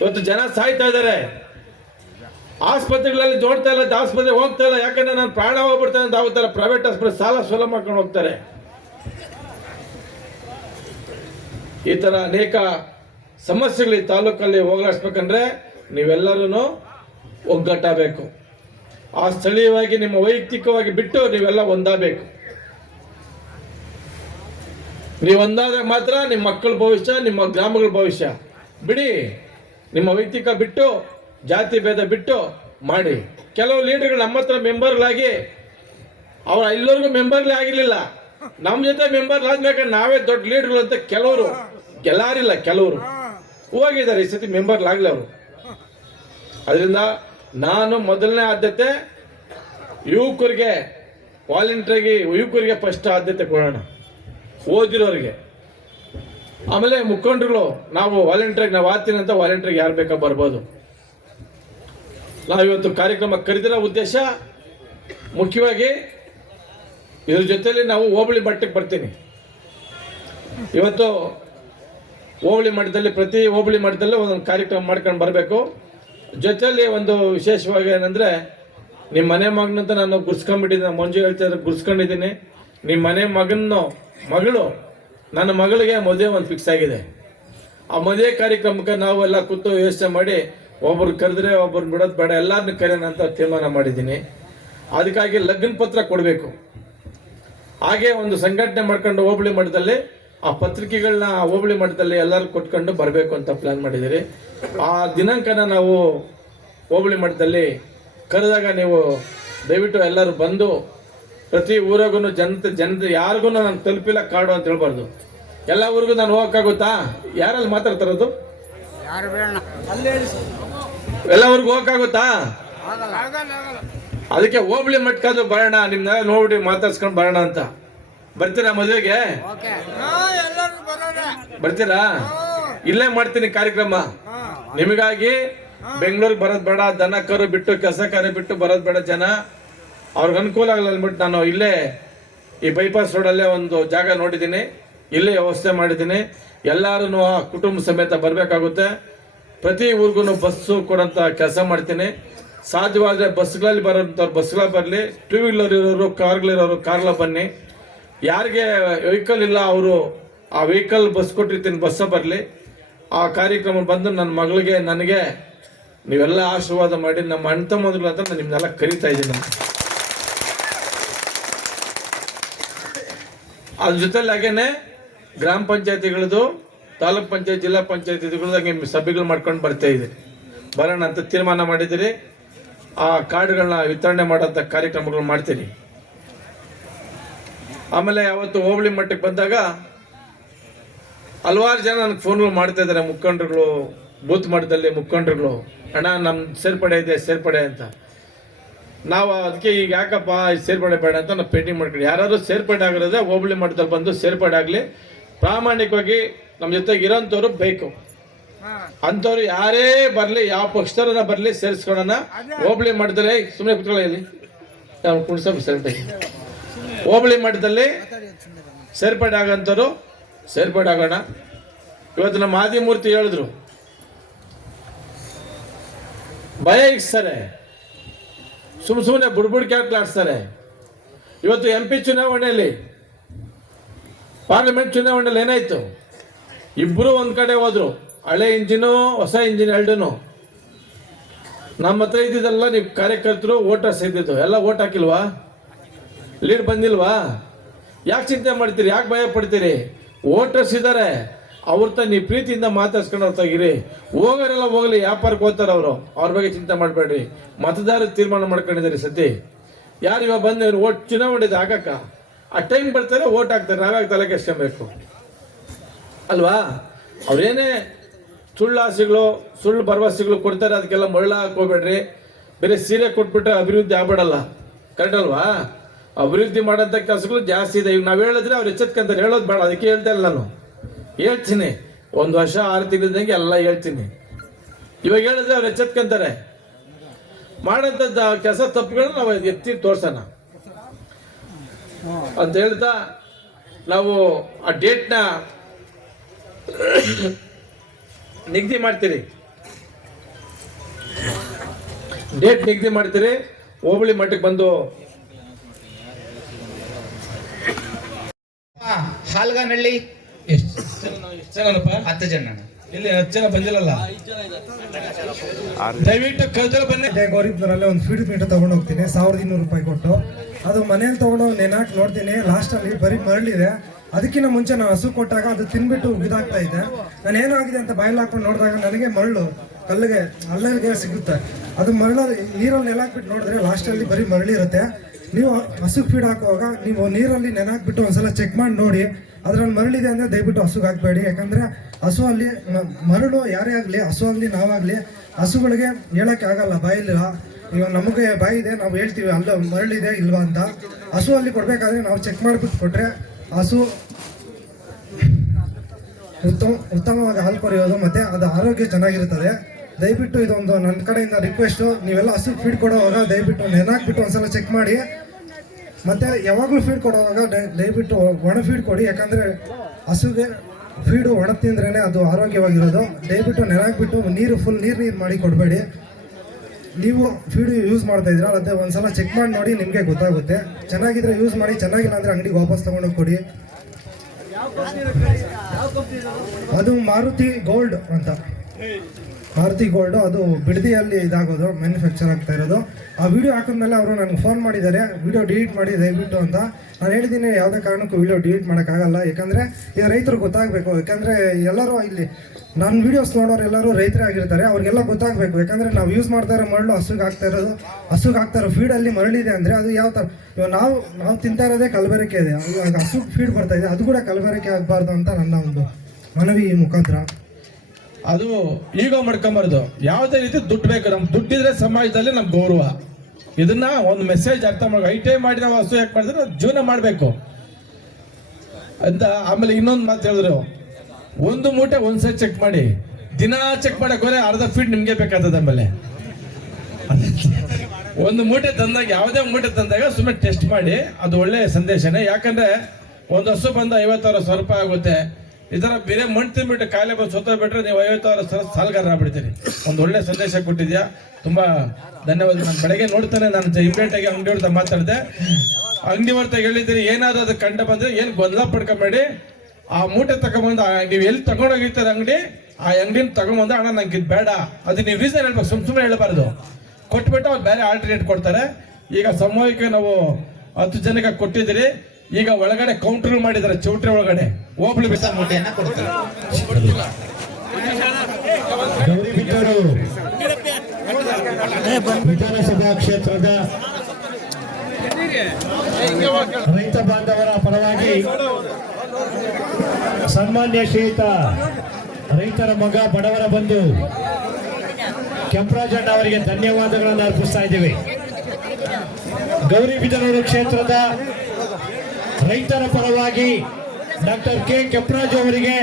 ಇವತ್ತು ಜನ ಸಾಯ್ತಾ ಇದ್ದಾರೆ. ಆಸ್ಪತ್ರೆಗಳಲ್ಲಿ ಜೋಡ್ತಾ ಇಲ್ಲ, ಆಸ್ಪತ್ರೆಗೆ ಹೋಗ್ತಾ ಇಲ್ಲ. ಯಾಕಂದ್ರೆ ನಾನು ಪ್ರಾಣ ಹೋಗ್ಬಿಡ್ತೇನೆ ಅಂತ ಆಗುತ್ತಲ್ಲ. ಪ್ರೈವೇಟ್ ಆಸ್ಪತ್ರೆ ಸಾಲ ಮಾಡ್ಕೊಂಡು ಹೋಗ್ತಾರೆ. ಈ ತರ ಅನೇಕ ಸಮಸ್ಯೆಗಳು ಈ ತಾಲೂಕಲ್ಲಿ ಹೋಗಲಾಡಿಸ್ಬೇಕಂದ್ರೆ ನೀವೆಲ್ಲರೂ ಒಗ್ಗಟ್ಟಾಗಬೇಕು. ಆ ಸ್ಥಳೀಯವಾಗಿ ನಿಮ್ಮ ವೈಯಕ್ತಿಕವಾಗಿ ಬಿಟ್ಟು ನೀವೆಲ್ಲ ಒಂದಾಗಬೇಕು. ನೀವು ಒಂದಾದಾಗ ಮಾತ್ರ ನಿಮ್ಮ ಮಕ್ಕಳ ಭವಿಷ್ಯ, ನಿಮ್ಮ ಗ್ರಾಮಗಳ ಭವಿಷ್ಯ. ಬಿಡಿ, ನಿಮ್ಮ ವೈಯಕ್ತಿಕ ಬಿಟ್ಟು, ಜಾತಿ ಭೇದ ಬಿಟ್ಟು ಮಾಡಿ. ಕೆಲವು ಲೀಡರ್ಗಳು ನಮ್ಮ ಹತ್ರ ಮೆಂಬರ್ಗಳಾಗಿ ಅವ್ರು ಎಲ್ಲರಿಗೂ ಮೆಂಬರ್ಗಳೇ ಆಗಿರ್ಲಿಲ್ಲ. ನಮ್ಮ ಜೊತೆ ಮೆಂಬರ್ ಆದ್ಮೇಲೆ ನಾವೇ ದೊಡ್ಡ ಲೀಡರ್ಗಳು ಅಂತ ಕೆಲವರು, ಎಲ್ಲಾರಿಲ್ಲ, ಕೆಲವರು ಹೋಗಿದ್ದಾರೆ. ಈ ಸತಿ ಮೆಂಬರ್ಗಳಾಗಲಿ ಅವರು. ಅದರಿಂದ ನಾನು ಮೊದಲನೇ ಆದ್ಯತೆ ಯುವಕರಿಗೆ, ವಾಲಂಟಿಯರ್ಗೆ, ಯುವಕರಿಗೆ ಫಸ್ಟ್ ಆದ್ಯತೆ ಕೊಡೋಣ. ಓದಿರೋರಿಗೆ ಆಮೇಲೆ ಮುಖಂಡರುಗಳು ನಾವು ವಾಲಂಟಿಯರ್ಗೆ ನಾವು ಆಗ್ತೀನಿ ಅಂತ ವಾಲಂಟಿಯರ್ಗೆ ಯಾರು ಬೇಕಾ ಬರ್ಬೋದು. ನಾವಿವತ್ತು ಕಾರ್ಯಕ್ರಮ ಕರೆದಿರೋ ಉದ್ದೇಶ ಮುಖ್ಯವಾಗಿ ಇದ್ರ ಜೊತೆಯಲ್ಲಿ ನಾವು ಹೋಬಳಿ ಮಟ್ಟಕ್ಕೆ ಬರ್ತೀನಿ. ಇವತ್ತು ಹೋಬಳಿ ಮಟ್ಟದಲ್ಲಿ ಪ್ರತಿ ಹೋಬಳಿ ಮಟ್ಟದಲ್ಲೂ ಒಂದೊಂದು ಕಾರ್ಯಕ್ರಮ ಮಾಡ್ಕೊಂಡು ಬರಬೇಕು. ಜೊತೆಯಲ್ಲಿ ಒಂದು ವಿಶೇಷವಾಗಿ ಏನಂದರೆ ನಿಮ್ಮ ಮನೆ ಮಗನಂತ ನಾನು ಗುರ್ಸ್ಕೊಂಡ್ಬಿಟ್ಟಿದ್ದೀನಿ. ಮಂಜು ಹೇಳ್ತಿದ್ರೆ ಗುರ್ಸ್ಕೊಂಡಿದ್ದೀನಿ. ನಿಮ್ಮ ಮನೆ ಮಗಳು ನನ್ನ ಮಗಳಿಗೆ ಮದುವೆ ಒಂದು ಫಿಕ್ಸ್ ಆಗಿದೆ. ಆ ಮದುವೆ ಕಾರ್ಯಕ್ರಮಕ್ಕೆ ನಾವೆಲ್ಲ ಕೂತು ಯೋಚನೆ ಮಾಡಿ ಒಬ್ಬರು ಕರೆದ್ರೆ ಒಬ್ಬರು ಬಿಡೋದು ಬೇಡ, ಎಲ್ಲರನ್ನೂ ಕರೆಯೋಣ ಅಂತ ತೀರ್ಮಾನ ಮಾಡಿದ್ದೀನಿ. ಅದಕ್ಕಾಗಿ ಲಗ್ನ ಪತ್ರ ಕೊಡಬೇಕು. ಹಾಗೆ ಒಂದು ಸಂಘಟನೆ ಮಾಡ್ಕೊಂಡು ಹೋಬಳಿ ಮಟ್ಟದಲ್ಲಿ ಆ ಪತ್ರಿಕೆಗಳನ್ನ ಹೋಬಳಿ ಮಟ್ಟದಲ್ಲಿ ಎಲ್ಲರೂ ಕೊಟ್ಕೊಂಡು ಬರಬೇಕು ಅಂತ ಪ್ಲ್ಯಾನ್ ಮಾಡಿದ್ದೀರಿ. ಆ ದಿನಾಂಕನ ನಾವು ಹೋಬಳಿ ಮಟ್ಟದಲ್ಲಿ ಕರೆದಾಗ ನೀವು ದಯವಿಟ್ಟು ಎಲ್ಲರೂ ಬಂದು ಪ್ರತಿ ಊರಿಗೂ ಜನತೆ ಯಾರಿಗೂ ನಾನು ತಲುಪಿಲ್ಲ ಕಾರ್ಡು ಅಂತ ಹೇಳ್ಬಾರ್ದು. ಎಲ್ಲ ಊರಿಗೂ ನಾನು ಹೋಗೋಕ್ಕಾಗುತ್ತಾ? ಯಾರಲ್ಲಿ ಮಾತಾಡ್ತಾರದು? ಎಲ್ಲ ಊರಿಗೂ ಹೋಗೋಕ್ಕಾಗುತ್ತಾ? ಅದಕ್ಕೆ ಹೋಬಳಿ ಮಟ್ಟಕ್ಕಾದ್ರೂ ಬರೋಣ, ನಿಮ್ನೆಲ್ಲ ನೋಡ್ಬಿಟ್ಟು ಮಾತಾಡ್ಸ್ಕೊಂಡು ಬರೋಣ ಅಂತ. ಬರ್ತೀರಾ ಮದುವೆಗೆ? ಬರ್ತೀರಾ? ಇಲ್ಲೇ ಮಾಡ್ತೀನಿ ಕಾರ್ಯಕ್ರಮ ನಿಮಗಾಗಿ. ಬೆಂಗಳೂರಿಗೆ ಬರೋದು ಬೇಡ, ದನ ಕರು ಬಿಟ್ಟು ಕೆಲಸ ಕಾರ್ಯ ಬಿಟ್ಟು ಬರೋದು ಬೇಡ. ಜನ ಅವ್ರಿಗೆ ಅನುಕೂಲ ಆಗಲ್ಲ ಅಂದ್ಬಿಟ್ಟು ನಾನು ಇಲ್ಲೇ ಈ ಬೈಪಾಸ್ ರೋಡಲ್ಲೇ ಒಂದು ಜಾಗ ನೋಡಿದ್ದೀನಿ, ಇಲ್ಲೇ ವ್ಯವಸ್ಥೆ ಮಾಡಿದ್ದೀನಿ. ಎಲ್ಲರೂ ಕುಟುಂಬ ಸಮೇತ ಬರಬೇಕಾಗುತ್ತೆ. ಪ್ರತಿ ಊರಿಗೂ ಬಸ್ಸು ಕೊಡೋಂಥ ಕೆಲಸ ಮಾಡ್ತೀನಿ. ಸಾಧ್ಯವಾದರೆ ಬಸ್ಗಳಲ್ಲಿ ಬರೋಂಥವ್ರು ಬಸ್ಗಳಲ್ಲಿ ಬರಲಿ, ಟೂ ವೀಲರ್ ಇರೋರು ಕಾರ್ಗಳಿರೋರು ಕಾರ್ಲ ಬನ್ನಿ. ಯಾರಿಗೆ ವೆಹಿಕಲ್ ಇಲ್ಲ ಅವರು ಆ ವೆಹಿಕಲ್ ಬಸ್ ಕೊಟ್ಟಿರ್ತೀನಿ, ಬಸ್ಸ ಬರಲಿ. ಆ ಕಾರ್ಯಕ್ರಮ ಬಂದು ನನ್ನ ಮಗಳಿಗೆ ನನಗೆ ನೀವೆಲ್ಲ ಆಶೀರ್ವಾದ ಮಾಡಿ ನಮ್ಮ ಅಣ್ಣ ತಮ್ಮಂದ್ರು ಅಂತ ನಾನು ನಿಮ್ಮನ್ನೆಲ್ಲ ಕರೀತಾ ಇದ್ದೀನಿ. ಅದ್ರ ಜೊತೆಲಿ ಹಾಗೇನೆ ಗ್ರಾಮ ಪಂಚಾಯತಿಗಳದು, ತಾಲೂಕ್ ಪಂಚಾಯತ್, ಜಿಲ್ಲಾ ಪಂಚಾಯತಿಗಳದ್ದು ಹಾಗೆ ಸಭೆಗಳು ಮಾಡ್ಕೊಂಡು ಬರ್ತಾ ಇದೆ. ಬರೋಣ ಅಂತ ತೀರ್ಮಾನ ಮಾಡಿದ್ದೀರಿ. ಆ ಕಾರ್ಡ್ಗಳನ್ನ ವಿತರಣೆ ಮಾಡೋಂಥ ಕಾರ್ಯಕ್ರಮಗಳು ಮಾಡ್ತೀನಿ. ಆಮೇಲೆ ಯಾವತ್ತು ಹೋಬಳಿ ಮಟ್ಟಕ್ಕೆ ಬಂದಾಗ ಹಲವಾರು ಜನ ನನಗೆ ಫೋನ್ಗಳು ಮಾಡ್ತಾ ಇದ್ದಾರೆ, ಮುಖಂಡರುಗಳು, ಬೂತ್ ಮಟ್ಟದಲ್ಲಿ ಮುಖಂಡರುಗಳು, ಅಣ್ಣ ನಮ್ಮ ಸೇರ್ಪಡೆ ಇದೆ ಸೇರ್ಪಡೆ ಅಂತ. ನಾವು ಅದಕ್ಕೆ ಈಗ ಯಾಕಪ್ಪ ಸೇರ್ಪಡೆ ಬೇಡ ಅಂತ ನಾವು ಪೇಂಟಿಂಗ್ ಮಾಡ್ಕೊಂಡು, ಯಾರಾದ್ರೂ ಸೇರ್ಪಡೆ ಆಗಿರೋದ್ರೆ ಹೋಬಳಿ ಮಟ್ಟದಲ್ಲಿ ಬಂದು ಸೇರ್ಪಡೆ ಆಗಲಿ. ಪ್ರಾಮಾಣಿಕವಾಗಿ ನಮ್ಮ ಜೊತೆಗೆ ಇರೋಂಥವ್ರು ಬೇಕು. ಅಂಥವ್ರು ಯಾರೇ ಬರಲಿ, ಯಾವ ಪಕ್ಷದವ್ರನ್ನ ಬರಲಿ, ಸೇರಿಸ್ಕೊಳ್ಳೋಣ. ಹೋಬಳಿ ಮಟ್ಟದಲ್ಲಿ ಸುಮ್ಮನೆ ಕುತ್ಕೊಳ್ಳಿ, ಇಲ್ಲಿ ಕುಣಿಸೋದು ಸೇರ್ಪಡೆ. ಹೋಬಳಿ ಮಟ್ಟದಲ್ಲಿ ಸೇರ್ಪಡೆ ಆಗೋಂಥವ್ರು ಸೇರ್ಪಡೆ ಆಗೋಣ. ಇವತ್ತು ನಮ್ಮ ಆದಿಮೂರ್ತಿ ಹೇಳಿದ್ರು, ಭಯ ಇಕ್ಸ್ತಾರೆ, ಸುಮ್ಮನೆ ಬುಡ್ಬುಡ್ಕೆ ಆಡ್ತಾರೆ. ಇವತ್ತು MP ಚುನಾವಣೆಯಲ್ಲಿ, ಪಾರ್ಲಿಮೆಂಟ್ ಚುನಾವಣೆಯಲ್ಲಿ ಏನಾಯ್ತು? ಇಬ್ಬರು ಒಂದು ಕಡೆ ಹೋದ್ರು, ಹಳೆ ಇಂಜಿನು ಹೊಸ ಇಂಜಿನ್ ಎರಡೂ. ನಮ್ಮ ಹತ್ರ ಇದ್ದಿದ್ದೆಲ್ಲ ನೀವು ಕಾರ್ಯಕರ್ತರು ವೋಟರ್ಸ್ ಇದ್ದಿದ್ದು ಎಲ್ಲ ಓಟ್ ಹಾಕಿಲ್ವಾ? ಲೀಡ್ ಬಂದಿಲ್ವಾ? ಯಾಕೆ ಚಿಂತೆ ಮಾಡ್ತೀರಿ? ಯಾಕೆ ಭಯ ಪಡ್ತೀರಿ? ವೋಟರ್ಸ್ ಇದ್ದಾರೆ, ಅವ್ರ ನೀವು ಪ್ರೀತಿಯಿಂದ ಮಾತಾಡ್ಸ್ಕೊಂಡು ಹೊರ್ತಾಗಿರಿ. ಹೋಗೋರೆಲ್ಲ ಹೋಗಲಿ, ವ್ಯಾಪಾರಕ್ಕೆ ಹೋಗ್ತಾರೆ ಅವರು, ಅವ್ರ ಬಗ್ಗೆ ಚಿಂತೆ ಮಾಡಬೇಡ್ರಿ. ಮತದಾರರು ತೀರ್ಮಾನ ಮಾಡ್ಕೊಂಡಿದ್ದಾರೆ ಸತಿ. ಯಾರು ಇವಾಗ ಬಂದು ಓಟ್ ಚುನಾವಣೆ ಹಾಕಕ್ಕ ಆ ಟೈಮ್ ಬರ್ತಾರೆ, ಓಟ್ ಹಾಕ್ತಾರೆ. ನಾವ್ಯಾಕೆ ತಲೆ ಕೆಡಿಸ್ಕೊಬೇಕು ಅಲ್ವಾ? ಅವ್ರೇನೇ ಸುಳ್ಳು ಆಸೆಗಳು, ಸುಳ್ಳು ಭರವಸೆಗಳು ಕೊಡ್ತಾರೆ, ಅದಕ್ಕೆಲ್ಲ ಮರಳ ಹಾಕೋಬೇಡ್ರಿ. ಬೇರೆ ಸೀರೆ ಕೊಟ್ಬಿಟ್ರೆ ಅಭಿವೃದ್ಧಿ ಆಗ್ಬಿಡಲ್ಲ, ಕರೆಕ್ಟ್ ಅಲ್ವಾ? ಅಭಿವೃದ್ಧಿ ಮಾಡೋಂಥ ಕೆಲಸಗಳು ಜಾಸ್ತಿ ಇದೆ. ಈಗ ನಾವು ಹೇಳಿದ್ರೆ ಅವ್ರು ಎಚ್ಚೆತ್ಕೊಂತಾರೆ, ಹೇಳೋದು ಬೇಡ. ಅದಕ್ಕೆ ಹೇಳ್ತಾ ಇಲ್ಲ, ನಾನು ಹೇಳ್ತೀನಿ. 1 ವರ್ಷ 6 ತಿಂಗಳಿದ್ದಂಗೆ ಎಲ್ಲ ಹೇಳ್ತೀನಿ. ಇವಾಗ ಹೇಳಿದ್ರೆ ಅವ್ರು ಎಚ್ಚೆತ್ಕೊಂತಾರೆ. ಮಾಡೋಂಥ ಕೆಲಸ ತಪ್ಪುಗಳನ್ನ ನಾವು ಎತ್ತಿ ತೋರ್ಸೋಣ ಅಂತ ಹೇಳ್ತಾ ನಾವು ಆ ಡೇಟ್ನ ನಿಗದಿ ಮಾಡ್ತೀರಿ. ಡೇಟ್ ನಿಗದಿ ಮಾಡ್ತೀರಿ. ಹೋಬಳಿ ಮಟ್ಟಕ್ಕೆ ಬಂದು ಹಾಲ್ಗಾನಹಳ್ಳಿ ಎಷ್ಟು ಜನಪ್ಪ? 10 ಜನ. ಇಲ್ಲಿ 10 ಜನ ಬಂದಿಲ್ಲಲ್ಲ, ದಯವಿಟ್ಟು ಕಲ್ತಲ್ಲಿ ಬನ್ನಿ. ಗೌರಿಬ್ನೂರಲ್ಲಿ ಒಂದು ಫೀಡ್ ಮೀಟರ್ ತೊಗೊಂಡು ಹೋಗ್ತೀನಿ, 1200 ರೂಪಾಯಿ ಕೊಟ್ಟು. ಅದು ಮನೇಲಿ ತೊಗೊಂಡು ನೆನಾಕಿ ನೋಡ್ತೀನಿ, ಲಾಸ್ಟಲ್ಲಿ ಬರೀ ಮರಳಿದೆ. ಅದಕ್ಕಿಂತ ಮುಂಚೆ ನಾನು ಹಸು ಕೊಟ್ಟಾಗ ಅದು ತಿನ್ಬಿಟ್ಟು ಉಗಿದಾಗ್ತಾ ಇದೆ. ನಾನು ಏನಾಗಿದೆ ಅಂತ ಬಾಯಲ್ಲಿ ಹಾಕೊಂಡು ನೋಡಿದಾಗ ನನಗೆ ಮರಳು ಅಲ್ಲರಿಗೆ ಸಿಗುತ್ತೆ. ಅದು ಮರಳು ನೀರಲ್ಲಿ ನೆಲಾಕ್ಬಿಟ್ಟು ನೋಡಿದ್ರೆ ಲಾಸ್ಟಲ್ಲಿ ಬರೀ ಮರಳಿರುತ್ತೆ. ನೀವು ಹಸುಗೆ ಫೀಡ್ ಹಾಕುವಾಗ ನೀವು ನೀರಲ್ಲಿ ನೆನಾಕ್ಬಿಟ್ಟು ಒಂದ್ಸಲ ಚೆಕ್ ಮಾಡಿ ನೋಡಿ. ಅದ್ರಲ್ಲಿ ಮರಳಿದೆ ಅಂದರೆ ದಯವಿಟ್ಟು ಹಸುಗೆ ಹಾಕಬೇಡಿ. ಯಾಕಂದರೆ ಹಸು ಅಲ್ಲಿ ಮರಳು ಯಾರೇ ಆಗಲಿ, ಹಸು ಆಗಲಿ ನಾವಾಗಲಿ, ಹಸುಗಳಿಗೆ ಹೇಳೋಕ್ಕೆ ಆಗಲ್ಲ, ಬಾಯಿಲ್ಲ. ಇವಾಗ ನಮಗೆ ಬಾಯಿ ಇದೆ, ನಾವು ಹೇಳ್ತೀವಿ ಅಲ್ಲ ಮರಳಿದೆ ಇಲ್ವಾ ಅಂತ. ಹಸು ಅಲ್ಲಿ ಕೊಡಬೇಕಾದ್ರೆ ನಾವು ಚೆಕ್ ಮಾಡಿಬಿಟ್ಟು ಕೊಟ್ಟರೆ ಹಸು ಉತ್ತಮವಾಗಿ ಹಾಲು ಕರೆಯೋದು ಮತ್ತು ಅದು ಆರೋಗ್ಯ ಚೆನ್ನಾಗಿರ್ತದೆ. ದಯವಿಟ್ಟು ಇದೊಂದು ನನ್ನ ಕಡೆಯಿಂದ ರಿಕ್ವೆಸ್ಟು, ನೀವೆಲ್ಲ ಹಸು ಫೀಡ್ ಕೊಡೋವಾಗ ದಯವಿಟ್ಟು ನೆನಾಕ್ಬಿಟ್ಟು ಒಂದ್ಸಲ ಚೆಕ್ ಮಾಡಿ. ಮತ್ತು ಯಾವಾಗಲೂ ಫೀಡ್ ಕೊಡುವಾಗ ದಯವಿಟ್ಟು ಒಣ ಫೀಡ್ ಕೊಡಿ. ಯಾಕಂದರೆ ಹಸುಗೆ ಫೀಡು ಒಣ ತಿಂದ್ರೇ ಅದು ಆರೋಗ್ಯವಾಗಿರೋದು. ದಯವಿಟ್ಟು ನೆನಾಕ್ಬಿಟ್ಟು ಫುಲ್ ನೀರು ಮಾಡಿ ಕೊಡಬೇಡಿ. ನೀವು ಫೀಡು ಯೂಸ್ ಮಾಡ್ತಾ ಇದ್ದೀರಾ ಅದೇ ಒಂದ್ಸಲ ಚೆಕ್ ಮಾಡಿ ನೋಡಿ, ನಿಮಗೆ ಗೊತ್ತಾಗುತ್ತೆ. ಚೆನ್ನಾಗಿದ್ರೆ ಯೂಸ್ ಮಾಡಿ, ಚೆನ್ನಾಗಿಲ್ಲ ಅಂದರೆ ಅಂಗಡಿಗೆ ವಾಪಸ್ ತೊಗೊಂಡೋಗಿ ಕೊಡಿ. ಅದು ಮಾರುತಿ ಗೋಲ್ಡ್ ಅಂತ, ಮಾರುತಿ ಗೋಲ್ಡು, ಅದು ಬಿಡದಿಯಲ್ಲಿ ಇದಾಗೋದು, ಮ್ಯಾನುಫ್ಯಾಕ್ಚರ್ ಆಗ್ತಾ ಇರೋದು. ಆ ವಿಡಿಯೋ ಹಾಕಿದ್ಮೇಲೆ ಅವರು ನನಗೆ ಫೋನ್ ಮಾಡಿದ್ದಾರೆ, ವಿಡಿಯೋ ಡಿಲೀಟ್ ಮಾಡಿ ದಯವಿಟ್ಟು ಅಂತ. ನಾನು ಹೇಳಿದ್ದೀನಿ ಯಾವುದೇ ಕಾರಣಕ್ಕೂ ವಿಡಿಯೋ ಡಿಲೀಟ್ ಮಾಡೋಕ್ಕಾಗಲ್ಲ. ಯಾಕಂದರೆ ಇದು ರೈತರಿಗೆ ಗೊತ್ತಾಗಬೇಕು. ಯಾಕಂದರೆ ಎಲ್ಲರೂ ಇಲ್ಲಿ ನನ್ನ ವೀಡಿಯೋಸ್ ನೋಡೋರು ಎಲ್ಲರೂ ರೈತರೇ ಆಗಿರ್ತಾರೆ, ಅವ್ರಿಗೆಲ್ಲ ಗೊತ್ತಾಗಬೇಕು. ಯಾಕಂದರೆ ನಾವು ಯೂಸ್ ಮಾಡ್ತಾ ಇರೋ ಮರಳು ಹಸುಗೆ ಆಗ್ತಾ ಇರೋ ಫೀಡಲ್ಲಿ ಮರಳಿದೆ ಅಂದರೆ ಅದು ಯಾವ ಥರ, ಇವಾಗ ನಾವು ತಿಂತಾ ಇರೋದೇ ಕಲಬೆರಕೆ ಇದೆ, ಇವಾಗ ಹಸುಗೆ ಫೀಡ್ ಬರ್ತಾ ಇದೆ, ಅದು ಕೂಡ ಕಲಬೆರಕೆ ಆಗಬಾರ್ದು ಅಂತ ನನ್ನ ಒಂದು ಮನವಿ ಈ ಮುಖಾಂತರ. ಅದು ಈಗ ಮಾಡ್ಕೊಂಬಾರ್ದು. ಯಾವುದೇ ರೀತಿ ದುಡ್ಡು ಬೇಕು, ನಮ್ಗೆ ದುಡ್ಡಿದ್ರೆ ಸಮಾಜದಲ್ಲಿ ನಮ್ಗೆ ಗೌರವ. ಇದನ್ನ ಒಂದು ಮೆಸೇಜ್ ಅರ್ಥ ಮಾಡಿ ಐಟೈ ಮಾಡಿ ನಾವು ಹಸು ಯಾಕೆ ಮಾಡಿದ್ರೆ ಜೀವನ ಮಾಡಬೇಕು ಅಂತ. ಆಮೇಲೆ ಇನ್ನೊಂದು ಮಾತು ಹೇಳಿದ್ರು, ಒಂದು ಮೂಟೆ ಒಂದ್ಸರಿ ಚೆಕ್ ಮಾಡಿ, ದಿನ ಚೆಕ್ ಮಾಡಕ್ ಹೋದ್ರೆ ಅರ್ಧ ಫೀಟ್ ನಿಮ್ಗೆ ಬೇಕಾಗ್ತದೆ. ಆಮೇಲೆ ಒಂದು ಮೂಟೆ ತಂದಾಗ, ಯಾವುದೇ ಮೂಟೆ ತಂದಾಗ ಸುಮ್ಮನೆ ಟೆಸ್ಟ್ ಮಾಡಿ, ಅದು ಒಳ್ಳೆ ಸಂದೇಶನೇ. ಯಾಕಂದ್ರೆ ಒಂದು ಹಸು ಬಂದು 50,000 ರೂಪಾಯಿ ಆಗುತ್ತೆ. ಈ ಥರ ಬೇರೆ ಮಣ್ಣು ತಿನ್ಬಿಟ್ಟು ಕಾಯಿಲೆ ಬಂದು ಬಿಟ್ರೆ ನೀವು 50,000 ಸಾಲಗಾರ ಆಗ್ಬಿಡ್ತೀರಿ. ಒಂದು ಒಳ್ಳೆ ಸಂದೇಶ ಕೊಟ್ಟಿದ್ಯಾ, ತುಂಬಾ ಧನ್ಯವಾದ. ನಾನು ಬೆಳಗ್ಗೆ ನೋಡ್ತಾನೆ, ನಾನು ಇಮಿಡಿಯೇಟ್ ಆಗಿ ಅಂಗಡಿ ಹೊಡ್ತಾ ಮಾತಾಡಿದೆ. ಅಂಗಡಿ ಹೊಡ್ತಾ ಹೇಳಿದ್ದೀರಿ, ಏನಾದ್ರು ಅದು ಕಂಡು ಬಂದ್ರೆ ಏನು ಗೊಂದಲ ಪಡ್ಕೊಂಬೇಡಿ. ಆ ಮೂಟೆ ತಗೊಂಬಂದು ನೀವು ಎಲ್ಲಿ ತಗೊಂಡೋಗಿರ್ತಾರೆ ಅಂಗಡಿ, ಆ ಅಂಗಡಿನ ತಗೊಂಬಂದು ಅಣ್ಣ ನಂಗೆ ಇದು ಬೇಡ, ಅದು ನೀವು ರೀಸನ್ ಹೇಳ್ಬೇಕು, ಸುಮ್ಮನೆ ಹೇಳಬಾರ್ದು. ಕೊಟ್ಬಿಟ್ಟು ಅವ್ರು ಬೇರೆ ಆಲ್ಟರ್ನೇಟ್ ಕೊಡ್ತಾರೆ. ಈಗ ಸಮೂಹಕ್ಕೆ ನಾವು 10 ಜನಕ್ಕೆ ಕೊಟ್ಟಿದ್ದೀರಿ. ಈಗ ಒಳಗಡೆ ಕೌಂಟರ್ ಮಾಡಿದ್ದಾರೆ, ಚೌಟ್ರಿ ಒಳಗಡೆ ಹೋಗ್ಲಿ ಬಿಸ ಮೂಟೆಯನ್ನ ಕೊಡ್ತಾರೆ. ಗೌರಿಬಿದನೂರು ವಿಧಾನಸಭಾ ಕ್ಷೇತ್ರದ ರೈತ ಬಾಂಧವರ ಪರವಾಗಿ ಸನ್ಮಾನ್ಯ ಶ್ರೀಯುತ ರೈತರ ಮಗ ಬಡವರ ಬಂಧು ಕೆಂಪರಾಜಣ್ಣ ಅವರಿಗೆ ಧನ್ಯವಾದಗಳನ್ನು ಅರ್ಪಿಸ್ತಾ ಇದ್ದೇವೆ. ಗೌರಿಬಿದನೂರು ಕ್ಷೇತ್ರದ ರೈತರ ಪರವಾಗಿ ಡಾಕ್ಟರ್ ಕೆ ಕೆಂಪರಾಜು ಅವರಿಗೆ